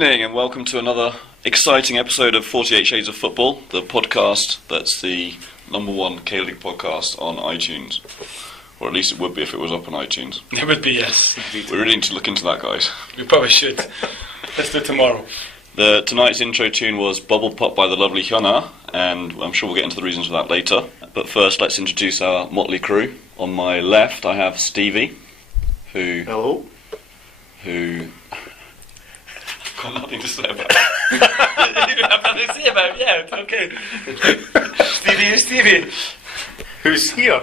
evening and welcome to another exciting episode of 48 Shades of Football, the podcast that's the #1 K-League podcast on iTunes. Or at least it would be if it was up on iTunes. It would be, yes, indeed. We really need to look into that, guys. We probably should. Let's do it tomorrow. Tonight's intro tune was Bubble Pop by the lovely Hyuna, and I'm sure we'll get into the reasons for that later. But first, let's introduce our motley crew. On my left, I have Stevie, who... Hello. Who... I've got nothing to say about You have nothing to say about it, yeah, okay. Stevie. Who's here?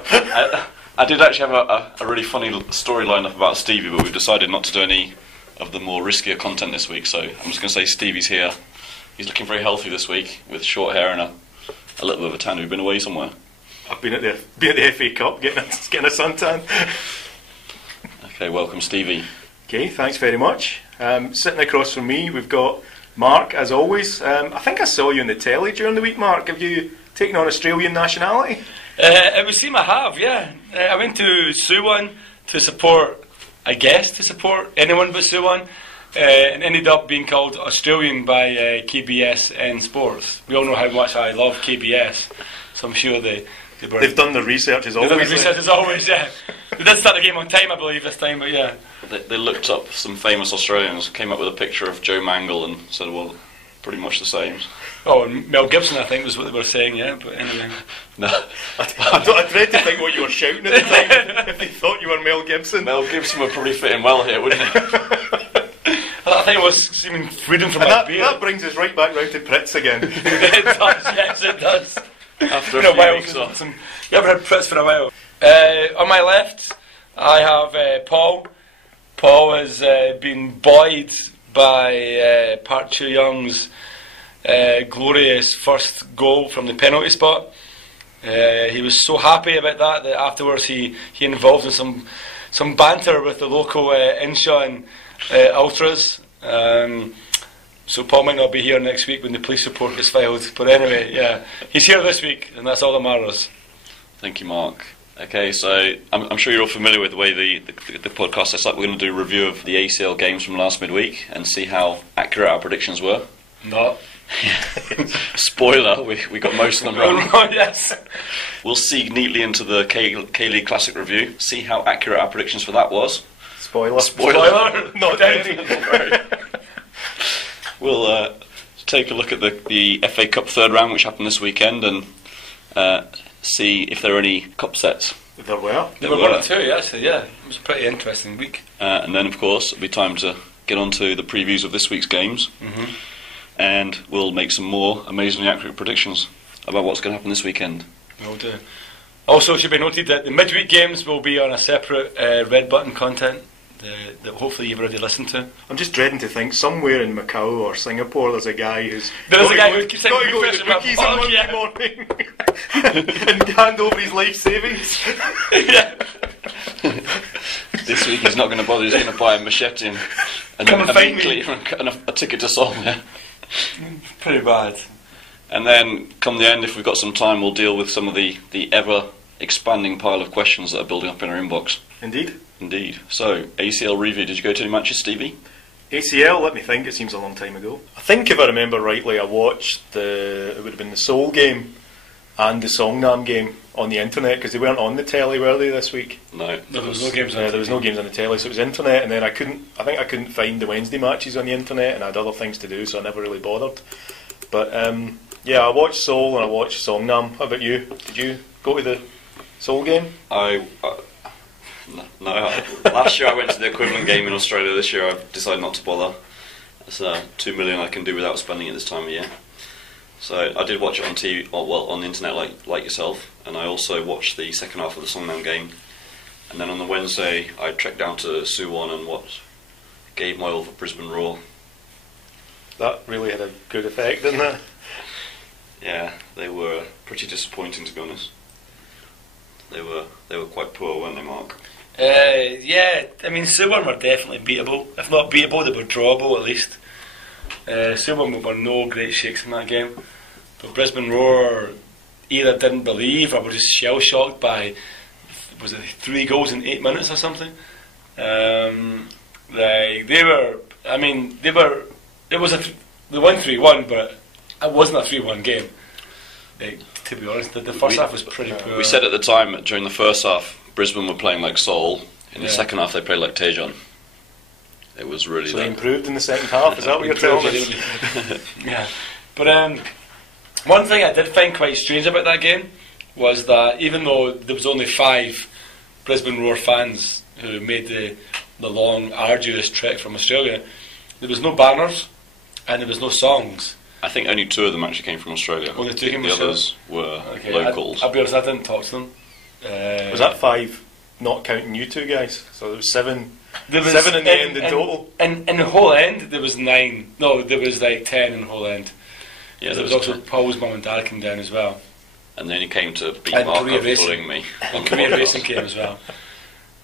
I did actually have a really funny story lined up about Stevie, but we've decided not to do any of the more riskier content this week, so I'm just going to say Stevie's here. He's looking very healthy this week, with short hair and a little bit of a tan. Have you been away somewhere? I've been at the FA Cup getting a suntan. Okay, welcome Stevie. Okay, thanks very much. Sitting across from me, we've got Mark, as always. I think I saw you on the telly during the week, Mark. Have you taken on Australian nationality? It would seem I have, yeah. I went to Suwon to support anyone but Suwon, and ended up being called Australian by KBS and Sports. We all know how much I love KBS, so I'm sure they've done the research as always. They've done the research as always, yeah. They did start the game on time, I believe, this time, but yeah. They looked up some famous Australians, came up with a picture of Joe Mangle and said, well, pretty much the same. Oh, and Mel Gibson, I think, was what they were saying, yeah, but anyway. No. I dread to think what you were shouting at the time, if they thought you were Mel Gibson. Mel Gibson would probably fit in well here, wouldn't he? I think it was seeming freedom from my beard. That brings us right back round to Pritz again. It does, yes, it does. After a few weeks off. You haven't had Pritz for a while. On my left, I have Paul. Paul has been buoyed by Park Chu-young's glorious first goal from the penalty spot. He was so happy about that afterwards he involved in some banter with the local Incheon ultras. So Paul might not be here next week when the police report gets filed. But anyway, yeah, he's here this week, and that's all that matters. Thank you, Mark. Okay, so I'm sure you're all familiar with the way the podcast is up. We're going to do a review of the ACL games from last midweek and see how accurate our predictions were. Not. Spoiler, we got most of them wrong. Oh, yes. We'll see neatly into the K-League Classic review, see how accurate our predictions for that was. Spoiler. Not anything. We'll take a look at the FA Cup third round, which happened this weekend, and see if there are any cup sets. There were. There were 1 or 2, actually, yeah. It was a pretty interesting week. And then, of course, it'll be time to get on to the previews of this week's games. Mm-hmm. And we'll make some more amazingly accurate predictions about what's going to happen this weekend. Will do. Also, it should be noted that the midweek games will be on a separate red button content that hopefully you've already listened to. I'm just dreading to think somewhere in Macau or Singapore there's a guy who's who keeps saying got to go to the bookies on Monday morning and hand over his life savings. Yeah. This week he's not going to bother. He's going to buy a machete and Come and find me. a ticket to Seoul. Yeah. Pretty bad. And then, come the end, if we've got some time, we'll deal with some of the ever-expanding pile of questions that are building up in our inbox. Indeed. So, ACL review. Did you go to any matches, Stevie? ACL, let me think, it seems a long time ago. I think if I remember rightly, I watched it would have been the Seoul game and the Songnam game on the internet, because they weren't on the telly, were they, this week? No. There was no games on there was no games on the telly, so it was internet, and then I think I couldn't find the Wednesday matches on the internet, and I had other things to do, so I never really bothered. But yeah, I watched Seoul and I watched Songnam. How about you? Did you go to the Seoul game? No. Last year I went to the equivalent game in Australia. This year I've decided not to bother. That's $2 million I can do without spending it this time of year. So I did watch it on TV, on the internet like yourself, and I also watched the second half of the Songnam game. And then on the Wednesday I trekked down to Suwon and gave my all for Brisbane Roar. That really had a good effect, didn't it? Yeah, they were pretty disappointing, to be honest. They were quite poor, weren't they, Mark? Yeah, I mean, Suwon were definitely beatable. If not beatable, they were drawable at least. Suwon were no great shakes in that game. But Brisbane Roar either didn't believe or were just shell-shocked by, was it 3 goals in 8 minutes or something? They were It was they won 3-1, but it wasn't a 3-1 game. To be honest, the first half was pretty poor. We said at the time during the first half, Brisbane were playing like Seoul. In the second half, they played like Daejeon. It was really. So they improved in the second half. Is that what you're telling us? Yeah, but one thing I did find quite strange about that game was that even though there was only 5 Brisbane Roar fans who made the long, arduous trek from Australia, there was no banners and there was no songs. I think only 2 of them actually came from Australia. Only 2 came from The Australia? others were locals. I'll be honest, I didn't talk to them. Was that 5, not counting you 2 guys? So there was 7. There was 7 in the end in total. In the whole end, there was 9. No, there was like 10 in the whole end. Yeah, there was also Paul's mum and dad came down as well. And then he came to beat And Mark Korea for Racing. bullying me. And Korea Racing came as well.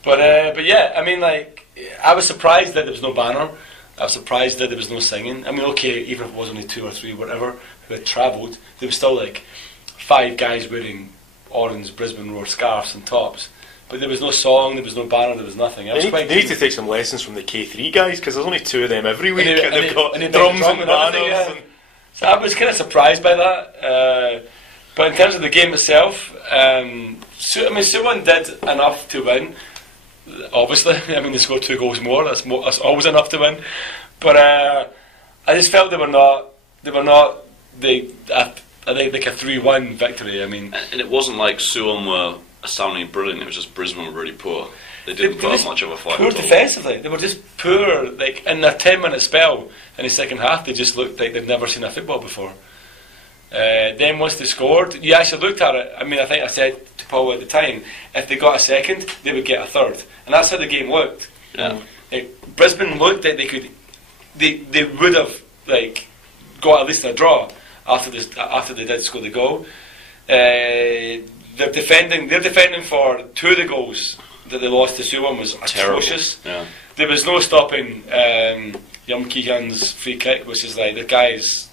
But yeah, I mean, like, I was surprised that there was no banner. I was surprised that there was no singing. I mean, okay, even if it was only 2 or 3, whatever, who had travelled, there was still like 5 guys wearing orange Brisbane Roar scarves and tops. But there was no song, there was no banner, there was nothing. They need to take some lessons from the K3 guys, because there's only 2 of them every week, and they've got they drums drum and everything, banners. yeah. So I was kind of surprised by that. But in terms of the game itself, Suwon did enough to win. Obviously, I mean, they scored 2 goals more. That's always enough to win. But I just felt they were not. I think like a 3-1 victory. I mean, And it wasn't like Suwon were astoundingly brilliant. It was just Brisbane were really poor. They didn't put up much of a fight. Poor at all. defensively. They were just poor. Like in their 10-minute spell in the second half, they just looked like they've never seen a football before. Then once they scored, you actually looked at it. I mean, I think I said to Paul at the time, if they got a second, they would get a third, and that's how the game looked. Yeah. Brisbane looked like they would have like got at least a draw after they did score the goal. They're defending for 2 of the goals that they lost to Suwon was atrocious. Yeah. There was no stopping Yum Ki-hyun's free kick, which is like the guy's.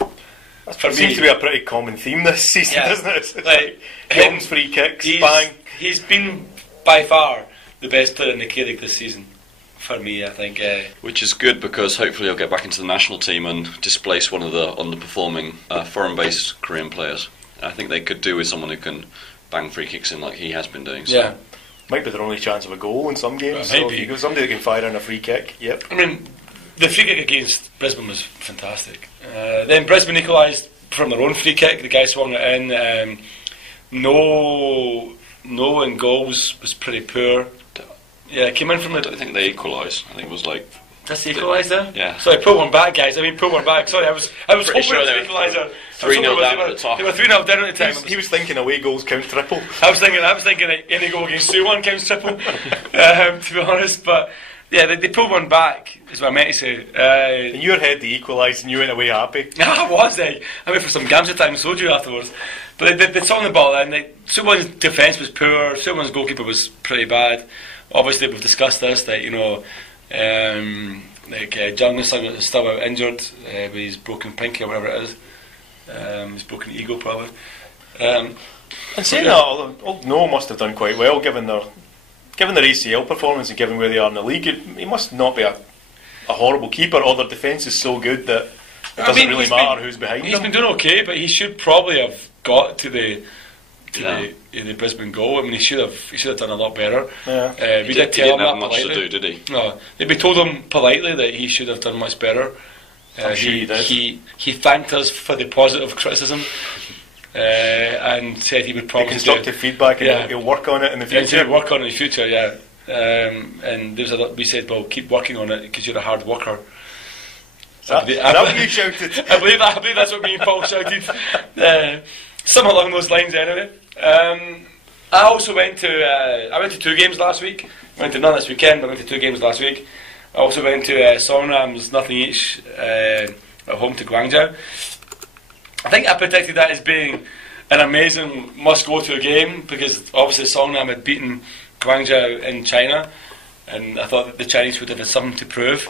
That seems to be a pretty common theme this season, doesn't it? It's like Yum's free kicks, bang. He's been by far the best player in the K-League this season. For me, I think. Which is good because hopefully he'll get back into the national team and displace one of the underperforming foreign-based Korean players. I think they could do with someone who can bang free kicks in like he has been doing. So. Yeah. Might be their only chance of a goal in some games. Well, so if you got somebody that can fire in a free kick, yep. I mean, the free kick against Brisbane was fantastic. Then Brisbane equalised from their own free kick. The guy swung it in. No in goals was pretty poor. Yeah, it came in from I don't think they equalised. I think it was like. Does he equalise there? Yeah. Sorry, pull one back, guys. I mean, pull one back. Sorry, I was hoping sure it was they an were equaliser. 3-0 down at the top. They were 3-0 down at the time. He was thinking away goals count triple. I was thinking that any goal against Suwon counts triple. To be honest, but yeah, they pulled one back. Is what I meant to say. In your head, they equalised, and you went away happy. I was. I went for some Gamja time soju afterwards. But they swung the ball in. Suwon's defence was poor. Suwon's goalkeeper was pretty bad. Obviously, we've discussed this. That Jung is still out injured with his broken pinky or whatever it is. His broken ego probably. And saying that, Old No must have done quite well given their ACL performance and given where they are in the league. He must not be a horrible keeper, or their defence is so good that it doesn't really matter who's behind him. He's been doing okay, but he should probably have got to the Brisbane goal. I mean, he should have done a lot better. Yeah. We did tell him that much politely. to do, did he? No, we told him politely that he should have done much better. I'm sure he did. He thanked us for the positive criticism and said he would probably constructive feedback, and he'll work on it in the future. He'll work on it in the future, yeah. And we said, well, keep working on it because you're a hard worker. Is that what you shouted? I believe that's what me and Paul shouted. Something along those lines, anyway. I also went to 2 games last week. I went to none this weekend, but I went to 2 games last week. I also went to Songnam's nothing each at home to Gwangju. I think I predicted that as being an amazing must-go-to game because obviously Songnam had beaten Gwangju in China, and I thought that the Chinese would have had something to prove.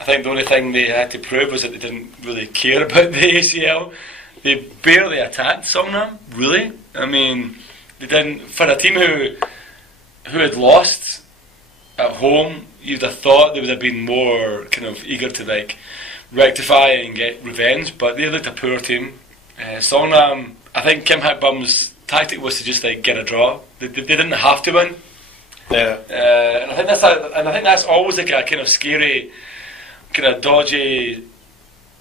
I think the only thing they had to prove was that they didn't really care about the ACL. They barely attacked Songnam, really. I mean, they didn't. For a team who had lost at home, you'd have thought they would have been more kind of eager to rectify and get revenge, but they looked a poor team. Songnam, I think Kim Hak-bum's tactic was to just like get a draw. They didn't have to win. Yeah. And I think that's always like a kind of scary, kind of dodgy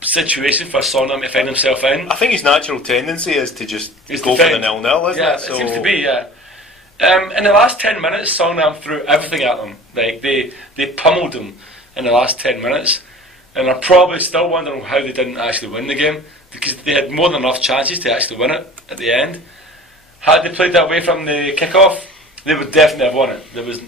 situation for Songnam to find himself in. I think his natural tendency is to just go defend. for the 0-0, isn't Yeah, it? it seems to be, yeah. In the last 10 minutes, Songnam threw everything at them. Like, they pummeled them in the last 10 minutes. And I'm probably still wondering how they didn't actually win the game, because they had more than enough chances to actually win it at the end. Had they played that way from the kick-off, they would definitely have won it.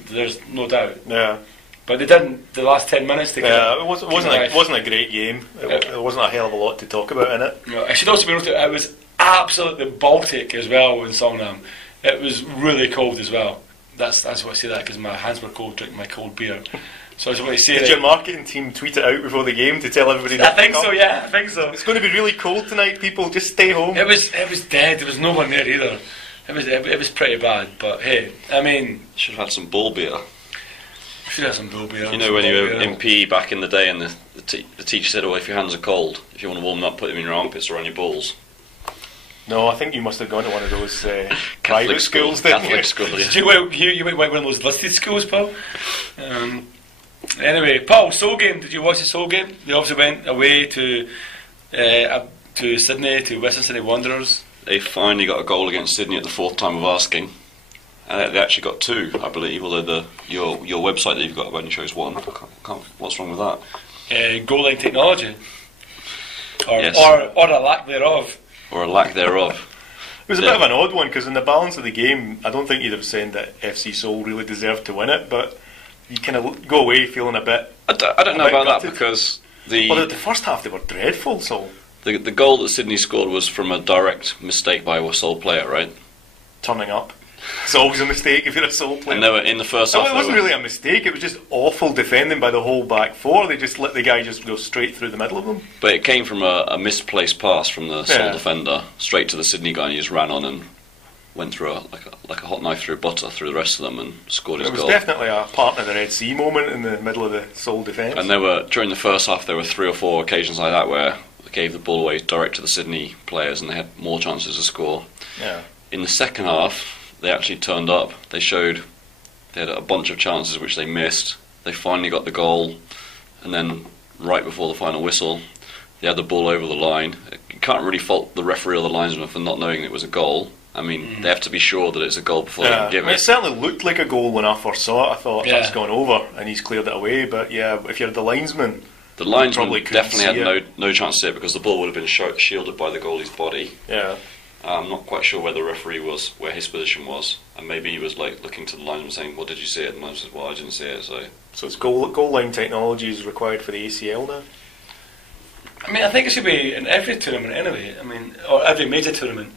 There's no doubt. Yeah. But they didn't. The last 10 minutes, it wasn't a great game. There wasn't a hell of a lot to talk about in it. No, I should also be noted, it was absolutely Baltic as well in Songnam. It was really cold as well. That's why I say that, because my hands were cold drinking my cold beer. So I just want to say Did your marketing team tweet it out before the game to tell everybody? I think so. Yeah, I think so. It's going to be really cold tonight, people. Just stay home. It was dead. There was no one there either. It was pretty bad. But hey, I mean, should have had some bull beer. Should have some bull beer. You know, when you were in PE back in the day, and the teacher said, "Oh, if your hands are cold, if you want to warm them up, put them in your armpits or on your balls." No, I think you must have gone to one of those private schools. Catholic school. Yeah. Did you went one of those listed schools, Paul? Anyway, Paul, Seoul game. Did you watch the Seoul game? They obviously went away to Sydney, to Western Sydney Wanderers. They finally got a goal against Sydney at the fourth time of asking. They actually got two, I believe. Although your website that you've got only shows one. What's wrong with that? Goal line technology, yes. or a lack thereof. Or a lack thereof. It was a bit of an odd one, because in the balance of the game, I don't think you'd have said that FC Seoul really deserved to win it, but you kind of go away feeling a bit. I don't know about gutted. that, because the first half they were dreadful. So the goal that Sydney scored was from a direct mistake by a Seoul player, right? Turning up. It's always a mistake if you're a Seoul player. And they were in the first half. It wasn't really a mistake. It was just awful defending by the whole back four. They just let the guy just go straight through the middle of them. But it came from a misplaced pass from the Seoul defender straight to the Sydney guy, and he just ran on and went through like a hot knife through butter through the rest of them and scored his goal. It was definitely a partner of the Red Sea moment in the middle of the Seoul defence. And during the first half, there were 3 or 4 occasions like that where they gave the ball away direct to the Sydney players, and they had more chances to score. Yeah. In the second half, they actually turned up. They had a bunch of chances which they missed. They finally got the goal, and then right before the final whistle, they had the ball over the line. You can't really fault the referee or the linesman for not knowing it was a goal. I mean, they have to be sure that it's a goal before they can give it. It certainly looked like a goal when I first saw it. I thought that's gone over, and he's cleared it away. But yeah, if you're the linesman, definitely had no chance to see it, because the ball would have been shielded by the goalie's body. Yeah. I'm not quite sure where the referee was, where his position was, and maybe he was like looking to the linesman saying, "Well, did you see it?" And the linesman said, "Well, I didn't see it." So it's goal line technology is required for the ACL now. I mean, I think it should be in every tournament anyway. I mean, or every major tournament.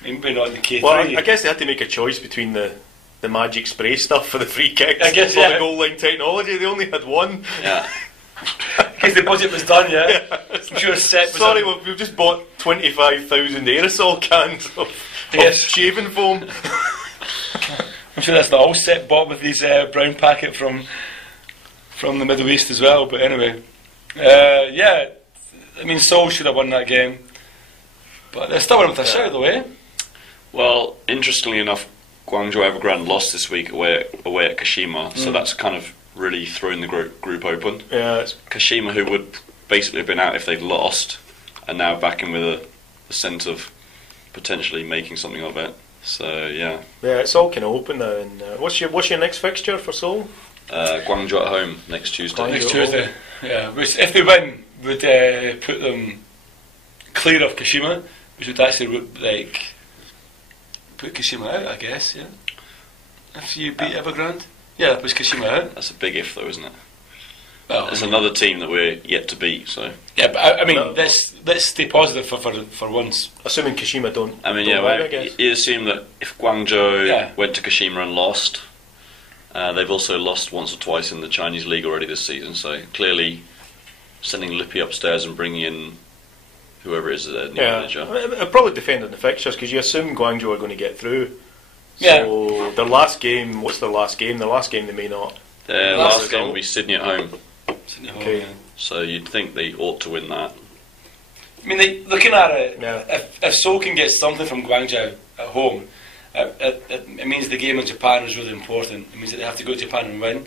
I mean, maybe not in the K3. Well, I guess they had to make a choice between the magic spray stuff for the free kicks or the goal line technology. They only had one. Yeah. Because the budget was done, yeah. I'm sure Sepp was Sorry, we've just bought 25,000 aerosol cans of shaving foam. I'm sure that's not all Sepp bought with his brown packet from the Middle East as well. But anyway, I mean, Seoul should have won that game, but they're still winning with a shout, though, eh? Well, interestingly enough, Gwangju Evergrande lost this week away at Kashima, so that's kind of really throwing the group open. Yeah, it's Kashima, who would basically have been out if they'd lost, and now back in with a sense of potentially making something of it. So yeah, it's all kind of open now. And what's your next fixture for Seoul? Gwangju at home next Tuesday. Next Tuesday, yeah. Which, if they win, would put them clear of Kashima, which would actually put Kashima out, I guess. Yeah. If you beat Evergrande. Yeah, that was Kashima out. That's a big if, though, isn't it? Well, there's another team that we're yet to beat. So yeah, but I mean, let's stay positive for once. Assuming Kashima don't. I mean, I guess. You assume that if Gwangju went to Kashima and lost, they've also lost once or twice in the Chinese league already this season. So clearly, sending Lippy upstairs and bringing in whoever is their new manager. I'll probably defend on the fixtures, because you assume Gwangju are going to get through. Yeah. So their last game, what's their last game? Their last game they may not. Their last game will be Sydney at home. Okay. So you'd think they ought to win that. I mean, looking at it, Yeah. if Seoul can get something from Gwangju at home, it means the game in Japan is really important. It means that they have to go to Japan and win.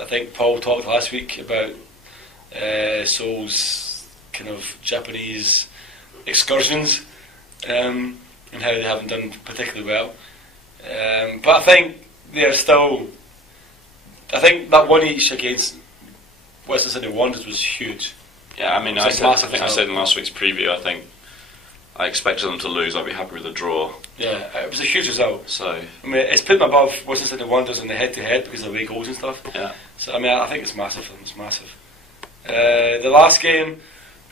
I think Paul talked last week about Seoul's kind of Japanese excursions and how they haven't done particularly well. But I think they're still. I think that one each against Western Sydney Wanderers was huge. Yeah, I mean, It's I massive think I result. said in last week's preview, I think I expected them to lose. I'd be happy with a draw. Yeah, it was a huge result. So, I mean, it's put them above Western Sydney Wanderers in the head-to-head because of the away goals and stuff. yeah. So I mean, I think it's massive for them. It's massive. The last game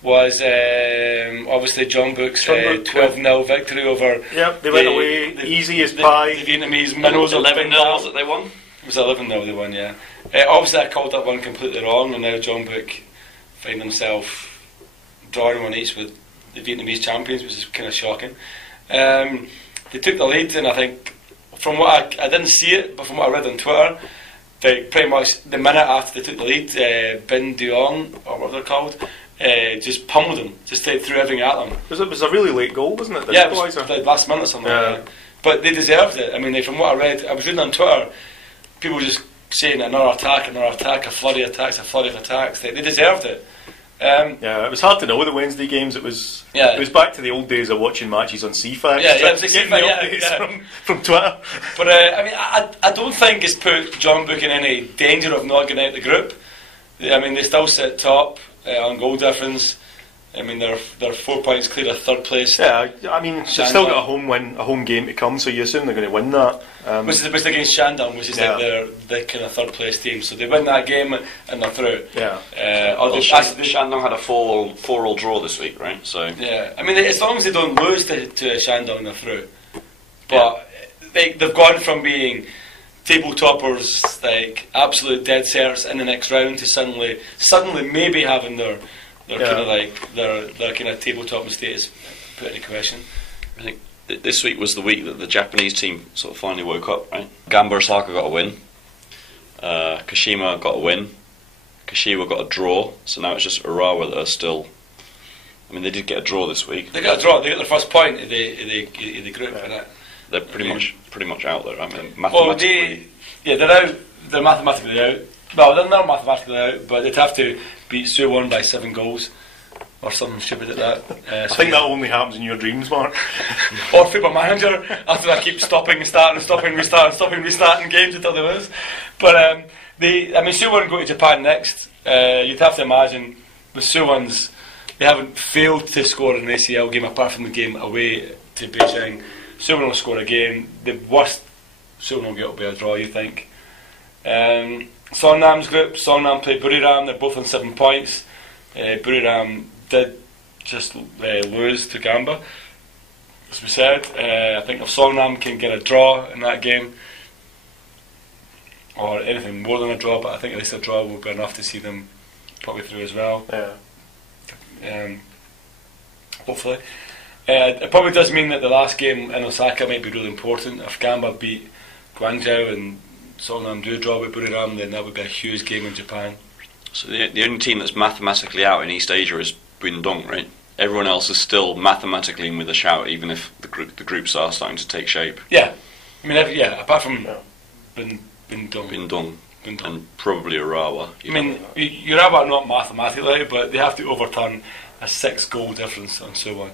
was obviously John Book's Jeonbuk, 12-0 victory over. Yep, they went away easy as the pie. Vietnamese minnows. 11-0 was it they won? It was 11-0 they won, yeah. Obviously, I called that one completely wrong, and now John Book find himself drawing one each with the Vietnamese champions, which is kind of shocking. They took the lead, and I think, from what I didn't see it, but from what I read on Twitter, they pretty much the minute after they took the lead, Bin Duong, or whatever they're called, just pummeled them, just threw everything at them. It was a really late goal, wasn't it? The Yeah, it was equaliser? like last minute or something. Yeah. Like that. But they deserved it. I mean, from what I read, I was reading on Twitter, people were just saying another attack, a flurry of attacks. They deserved it. Yeah, it was hard to know with the Wednesday games. It was back to the old days of watching matches on CFAX. Yeah, it was like getting the CFAX, updates from Twitter. But I mean, I don't think it's put John Book in any danger of not getting out of the group. I mean, they still sit top on goal difference. I mean, they're 4 points clear of third place. Yeah, I mean, they've still got a home game to come, so you assume they're going to win that. Which is against Shandong, which is like their kind of third place team. So they win that game and they're through. Yeah. Shandong had a 4-4 draw this week, right? So yeah, I mean, as long as they don't lose to Shandong, they're through. But they've gone from being table toppers, like absolute dead certs in the next round, to suddenly maybe having their kind of like their kind of tabletop status put into question. I think this week was the week that the Japanese team sort of finally woke up, right? Gamba Osaka got a win. Kashima got a win. Kashiwa got a draw. So now it's just Urawa that are still. I mean, they did get a draw this week. They got a draw. They got their first point in the group. Yeah. They're pretty much out there. I mean, mathematically. They're out. They're mathematically out. Well, they're not mathematically out, but they'd have to beat Suwon by 7 goals or something stupid like that. I think that only happens in your dreams, Mark. Or Football Manager, after I keep stopping, restarting games until they lose. But Suwon go to Japan next. You'd have to imagine with Suwon's, they haven't failed to score an ACL game apart from the game away to Beijing. Suwon will score again. The worst Suwon will get will be a draw, you think. Songnam's group, Songnam play Buriram, they're both on 7 points. Buriram did just lose to Gamba, as we said. I think if Songnam can get a draw in that game, or anything more than a draw, but I think at least a draw will be enough to see them probably through as well. Yeah. Hopefully. It probably does mean that the last game in Osaka might be really important. If Gamba beat Gwangju and Songnam do draw with Buriram, then that would be a huge game in Japan. So the only team that's mathematically out in East Asia is Bundong, right? Everyone else is still mathematically in with a shout, even if the groups are starting to take shape. Yeah, I mean, apart from Bundong and probably Urawa. I mean, Urawa are not mathematically, but they have to overturn a 6-goal difference and so on.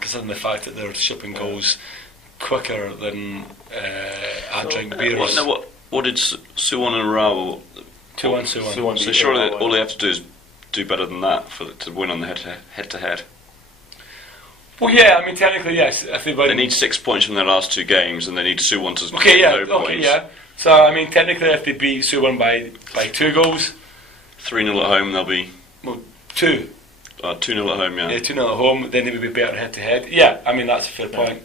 Considering the fact that they're shipping goals quicker than I drink beers. What did Suwon and Urawa? 2-1 Suwon. So surely all they have to do is do better than that to win on the head-to-head. Well, yeah, I mean, technically, yes. If they need 6 points from their last 2 games, and they need Suwon to no points. Yeah. So, I mean, technically, if they beat Suwon by 2 goals, 3-0 at home, they'll be 2. 2-0 at home, yeah. Yeah, 2-0 at home, then they would be better head-to-head. Yeah, I mean, that's a fair point.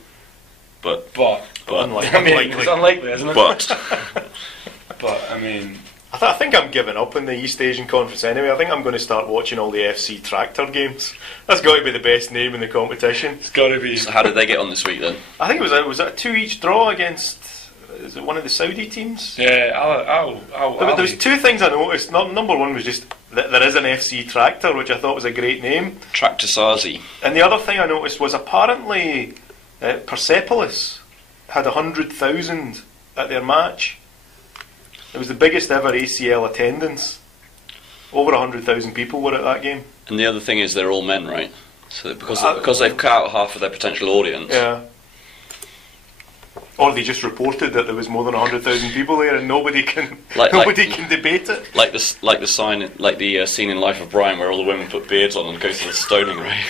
But unlikely. I mean, it's unlikely, isn't it? But I mean, I think I'm giving up on the East Asian Conference anyway. I think I'm going to start watching all the FC Tractor games. That's got to be the best name in the competition. It's got to be. So how did they get on this week then? I think it was a 2-each draw against. Is it one of the Saudi teams? Yeah, There was 2 things I noticed. Number one was just there is an FC Tractor, which I thought was a great name. Tractor Sazi. And the other thing I noticed was apparently Persepolis had 100,000 at their match. It was the biggest ever ACL attendance. Over 100,000 people were at that game. And the other thing is they're all men, right? So because they've cut out half of their potential audience. Yeah. Or they just reported that there was more than 100,000 people there, and nobody can can debate it. Like the scene in Life of Brian where all the women put beards on and go to the stoning range.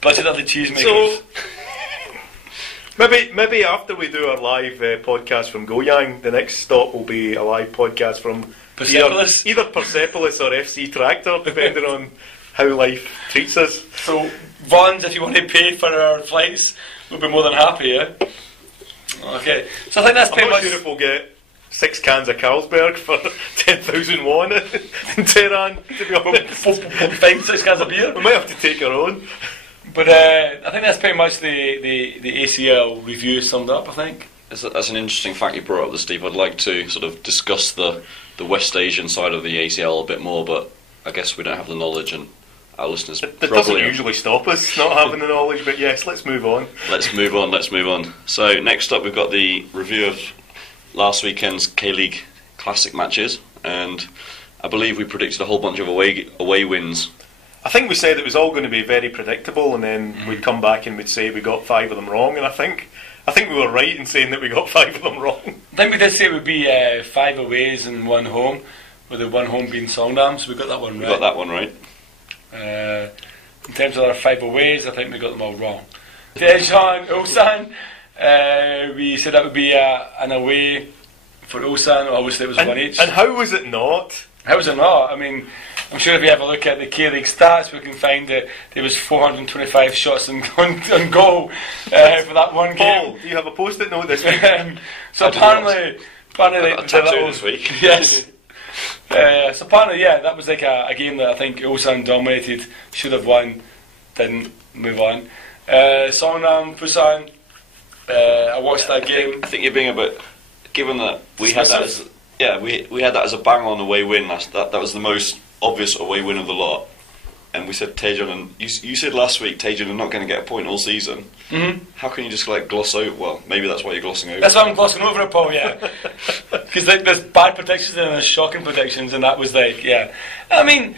Budget of the cheesemakers. So maybe after we do our live podcast from Goyang, the next stop will be a live podcast from Persepolis. Either Persepolis or FC Tractor, depending on how life treats us. So, Vons, if you want to pay for our flights, we'll be more than happy, yeah? Okay, so I think that's pretty much... I'm not sure if we'll get 6 cans of Carlsberg for 10,000 won in Tehran, to be honest. We'll find 6 cans of beer. We might have to take our own. But I think that's pretty much the ACL review summed up, I think. That's an interesting fact you brought up, Steve. I'd like to sort of discuss the West Asian side of the ACL a bit more, but I guess we don't have the knowledge, and our listeners It doesn't usually stop us not having the knowledge, but yes, let's move on. Let's move on. So next up we've got the review of last weekend's K-League Classic matches, and I believe we predicted a whole bunch of away wins. I think we said it was all going to be very predictable, and then we'd come back and we'd say we got 5 of them wrong, and I think we were right in saying that we got 5 of them wrong. I think we did say it would be 5 aways and 1 home, with the 1 home being Songnam, so we got that one right. We got that one right. In terms of our 5 aways, I think we got them all wrong. Daejeon, Ulsan, we said that would be an away for Ulsan. Obviously it was 1 each. And how was it not? How was it not? I mean, I'm sure if you have a look at the K-League stats, we can find that there was 425 shots on goal for that one game. Paul, do you have a post-it note this week? So apparently I got a tattoo this week. Yes. So apparently, yeah, that was like a game that I think Ulsan dominated, should have won, didn't, move on. Songnam, Busan, I watched that game. I think you're being a bit, given that we had that as we had that as a bang on away win. That was the most obvious away win of the lot. And we said Daejeon, and you said last week Daejeon are not going to get a point all season. Mm-hmm. How can you just gloss over? Well, maybe that's why you're glossing over. That's why I'm glossing over it, Paul. Yeah, because there's bad predictions and there's shocking predictions, and that was yeah. I mean,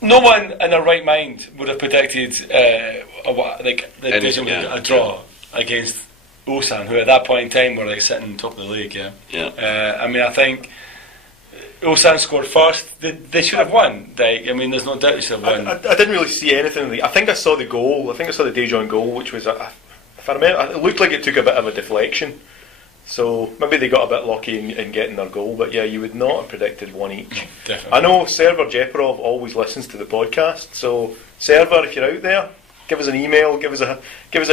no one in their right mind would have predicted Daejeon would get a draw against Ulsan, who at that point in time were sitting top of the league. Yeah. I mean, I think Ulsan scored first. They should have won. I mean, there's no doubt they should have won. I didn't really see anything. I think I saw the goal. I think I saw the Daejeon goal, which was, if I remember, it looked like it took a bit of a deflection. So maybe they got a bit lucky in getting their goal. But yeah, you would not have predicted 1 each. Definitely. I know Server Jeparov always listens to the podcast. So Server, if you're out there, give us an email, give us a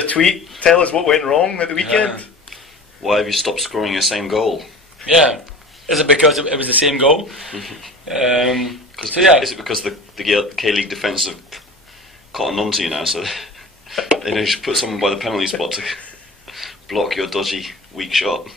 tweet, tell us what went wrong at the weekend. Yeah. Why have you stopped scoring your same goal? Yeah. Is it because it was the same goal? Is it because the K-League defence have cottoned on to you now, so they just put someone by the penalty spot to block your dodgy, weak shot?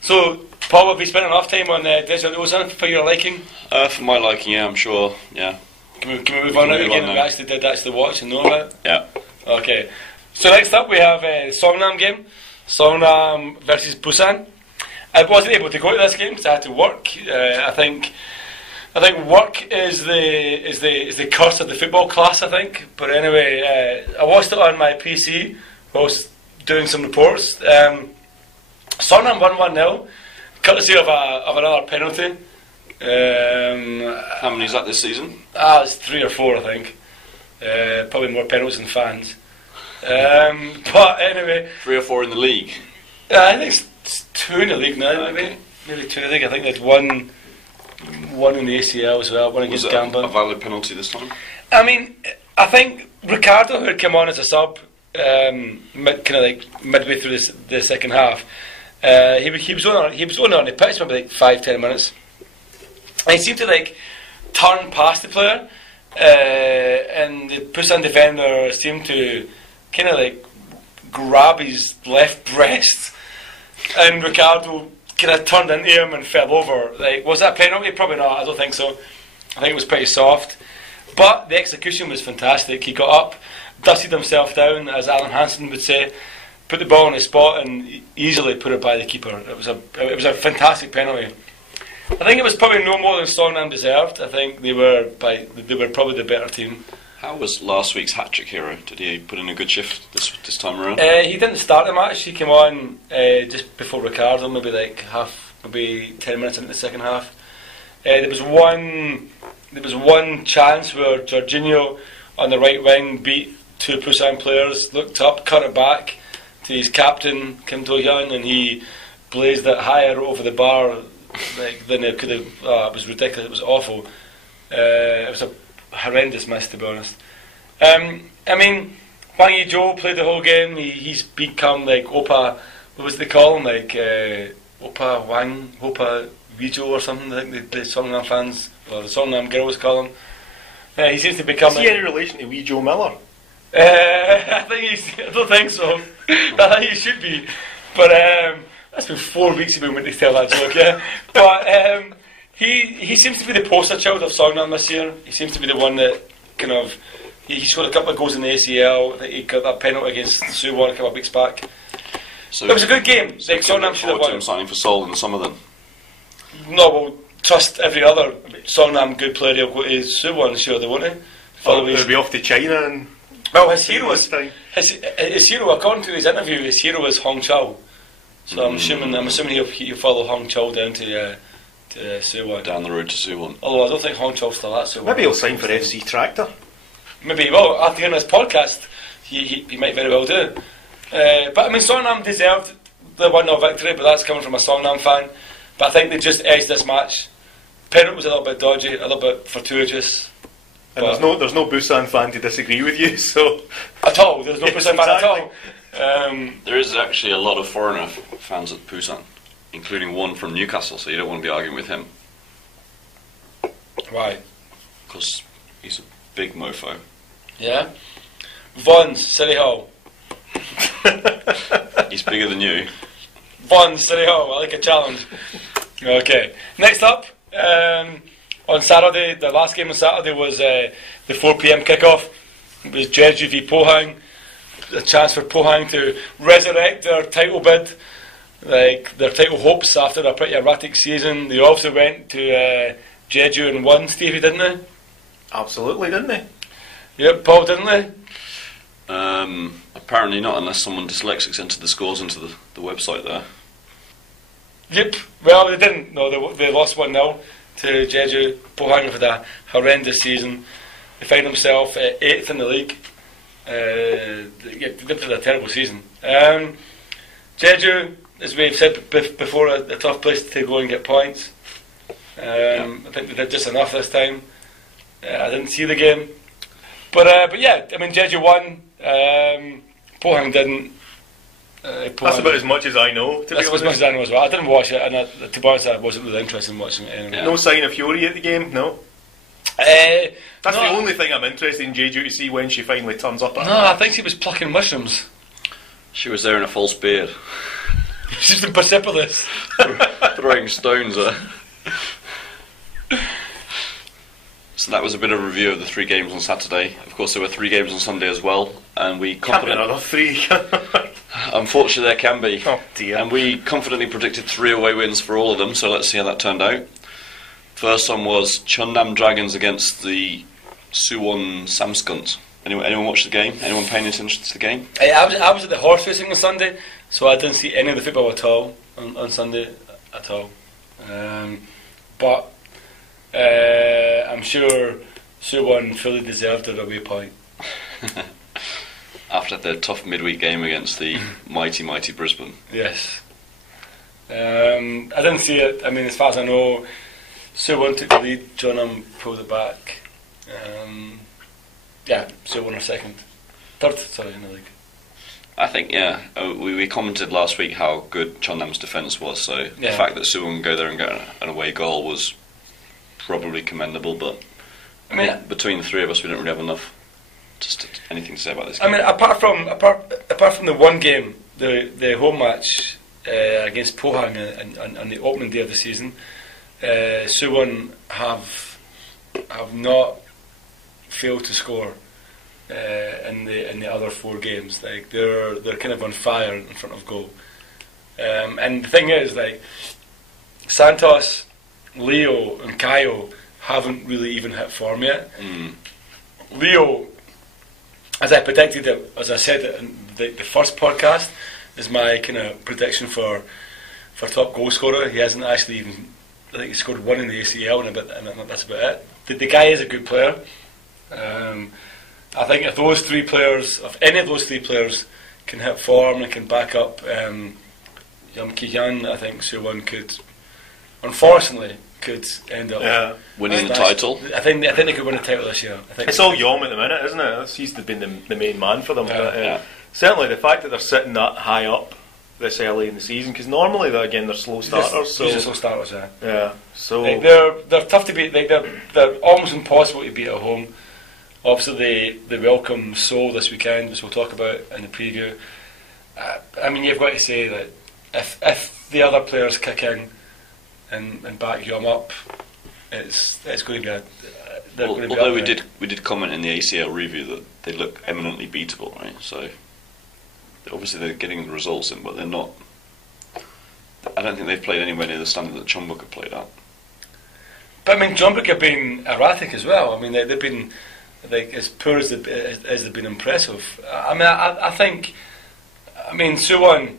So, Paul, have we spent enough time on Daejeon Ulsan for your liking? For my liking, yeah, I'm sure, yeah. Can we move on now again that we actually did watch and know about? Yeah. Okay. So next up we have Songnam game. Songnam versus Busan. I wasn't able to go to this game because I had to work. I think work is the curse of the football class, I think. But anyway, I watched it on my PC whilst doing some reports. Songnam won 1-0, courtesy of another penalty. How many is that this season? It's 3 or 4, I think. Probably more penalties than fans. But anyway, 3 or 4 in the league. I think it's 2 in the league now. Okay. Maybe 2 in the league. I think there's one in the ACL as well. One against Gambon. A valid penalty this time? I mean, I think Ricardo, who had come on as a sub, midway through the second half, he was only on the pitch for maybe 5-10 minutes. And he seemed to turn past the player, and the Busan defender seemed to kind of grab his left breast, and Ricardo kind of turned into him and fell over. Like, was that a penalty? Probably not. I don't think so. I think it was pretty soft. But the execution was fantastic. He got up, dusted himself down, as Alan Hansen would say, put the ball on the spot and easily put it by the keeper. It was a fantastic penalty. I think it was probably no more than Songnam deserved. I think they were probably the better team. How was last week's hat-trick hero? Did he put in a good shift this time around? He didn't start the match. He came on just before Ricardo, maybe 10 minutes into the second half. There was one chance where Jorginho on the right wing beat two Busan players, looked up, cut it back to his captain Kim Do-hyun, and he blazed it higher over the bar than it could have. It was ridiculous. It was awful. It was a horrendous miss, to be honest. Gwangju played the whole game. He's become like Oppa. What was they call him? Like Oppa Wijo or something. I think the Songnam fans or the Songnam girls call him. He seems to become. Is he any relation to Wee Joe Miller? I don't think so. I think he should be. But that's been 4 weeks ago when they tell that joke. Yeah. But he seems to be the poster child of Songnam this year. He seems to be the one that kind of he scored a couple of goals in the ACL. He got that penalty against Suwon a couple of weeks back. So it was a good game. Like Songnam should have won. Him signing for Seoul in the summer then. No, well, trust every other Songnam good player. He'll go to Suwon, surely, won't he? They'll be off to China and. Well, his hero according to his interview, his hero is Hong Chau. So I'm assuming he'll follow Hong Chau down to Suwon. Down the road to Suwon. Although I don't think Hong Chau's still at Suwon. Maybe he'll sign for FC Tractor. Maybe, well, after hearing this podcast, he might very well do. But Songnam deserved the 1-0 victory, but that's coming from a Songnam fan. But I think they just edged this match. Penalty was a little bit dodgy, a little bit fortuitous. And there's no Busan fan to disagree with you, so at all. There's no Busan fan at all. There is actually a lot of foreigner fans at Busan, including one from Newcastle. So you don't want to be arguing with him. Why? Because he's a big mofo. Yeah. Vaughan's City Hall. He's bigger than you. Vaughan's City Hall. I like a challenge. Okay. Next up. On Saturday, the last game on Saturday was the 4 PM kickoff. It was Jeju v Pohang. A chance for Pohang to resurrect their title bid, like their title hopes after a pretty erratic season. They also went to Jeju and won, Stevie, didn't they? Absolutely, didn't they? Yep, Paul, didn't they? Apparently not, unless someone dyslexics entered the scores into the website there. Yep, well they didn't. No, they lost 1-0 to Jeju. Pohang have had a horrendous season. They find themselves 8th in the league. They've had a terrible season. Jeju, as we've said before, a tough place to go and get points. I think they did just enough this time. I didn't see the game, but yeah, I mean Jeju won. Pohang didn't. That's about as much as I know. That's as much as I know as well. I didn't watch it, and to be honest, I wasn't really interested in watching it anyway. No sign of Fury at the game, no. That's the only thing I'm interested in Jeju to see when she finally turns up. I think she was plucking mushrooms. She was there in a false beard. She's in Persepolis. Throwing stones at her. So that was a bit of a review of the 3 games on Saturday. Of course, there were 3 games on Sunday as well, and we can't be another 3. Unfortunately, there can be. Oh dear. And we confidently predicted 3 away wins for all of them. So let's see how that turned out. First one was Cheonnam Dragons against the Suwon Samskunt. Anyone watch the game? Anyone paying attention to the game? I was at the horse racing on Sunday, so I didn't see any of the football at all on Sunday at all. But I'm sure Suwon fully deserved their away point. After their tough midweek game against the mighty Brisbane. Yes. I didn't see it. I mean, as far as I know, Suwon took the lead, Cheonnam pulled it back. Suwon are third, in the league. I think, we commented last week how good Cheonnam's defence was, so the fact that Suwon go there and get an away goal was probably commendable, but I mean, between the 3 of us, we don't really have enough anything to say about this game. I mean, apart from the one game, the home match against Pohang on the opening day of the season. Suwon have not failed to score in the other 4 games. Like they're kind of on fire in front of goal. And the thing is, like Santos, Leo, and Kaio haven't really even hit form yet. Leo, as I predicted, as I said in the first podcast, is my kind of prediction for top goal scorer. He hasn't actually even, I think he scored 1 in the ACL, and that's about it. The guy is a good player. I think if those 3 players, if any of those 3 players can hit form and can back up Yum Ki-hyun, I think Suwon could, unfortunately, could end up winning the title. I think they could win a title this year. I think it's all Yom at the minute, isn't it? He's been the main man for them. Certainly the fact that they're sitting that high up this early in the season, because normally they're slow starters. These are slow starters, yeah. So like they're tough to beat. Like they're almost impossible to beat at home. Obviously, they welcome Seoul this weekend, which we'll talk about in the preview. I mean, you've got to say that if the other players kick in and back Yom up, it's going to be although we did comment in the ACL review that they look eminently beatable, right? So obviously they're getting the results in, but they're not. I don't think they've played anywhere near the standard that Jeonbuk have played at. But I mean, Jeonbuk have been erratic as well. I mean, they've been like as poor as they've been impressive. I mean, I think. I mean, Suwon.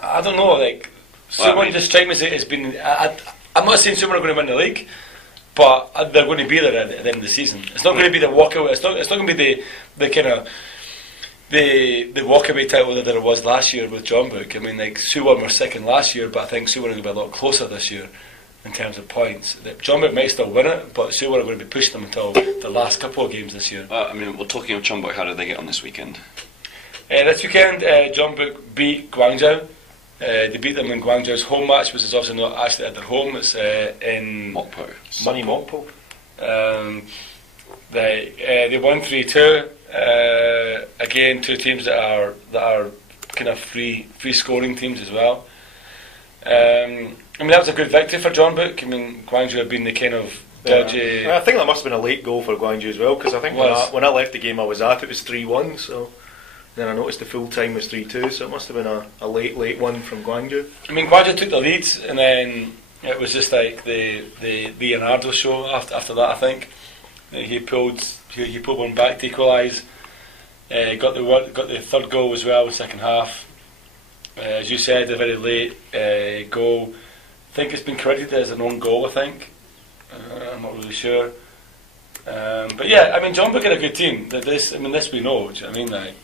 I don't know. Like Suwon just strikes me as being. I'm not saying Suwon are going to win the league, but they're going to be there at the end of the season. It's not going to be the walkaway. It's not going to be the kind of the walkaway title that there was last year with Jeonbuk. I mean, like Suwon were second last year, but I think Suwon are going to be a lot closer this year in terms of points. Jeonbuk might still win it, but Suwon are going to be pushing them until the last couple of games this year. I mean, we're talking of Jeonbuk. How did they get on this weekend? This weekend, Jeonbuk beat Gwangju. They beat them in Gwangju's home match, which is obviously not actually at their home. It's in Mokpo. Sunny Mokpo. They won 3-2. Again, 2 teams that are kind of free scoring teams as well. I mean, that was a good victory for Jeonbuk. I mean, Gwangju have been the kind of dodgy. I think that must have been a late goal for Gwangju as well, because I think when I left the game I was at, it was 3-1. So then I noticed the full time was 3-2. So it must have been a late one from Gwangju. I mean, Gwangju took the lead, and then it was just like the Leonardo show after that. I think he pulled one back to equalise. Got the third goal as well in the second half. As you said, a very late goal. I think it's been credited as an own goal. I think I'm not really sure. But yeah, I mean, Jeonbuk are a good team. This we know. Do you know what I mean? Like,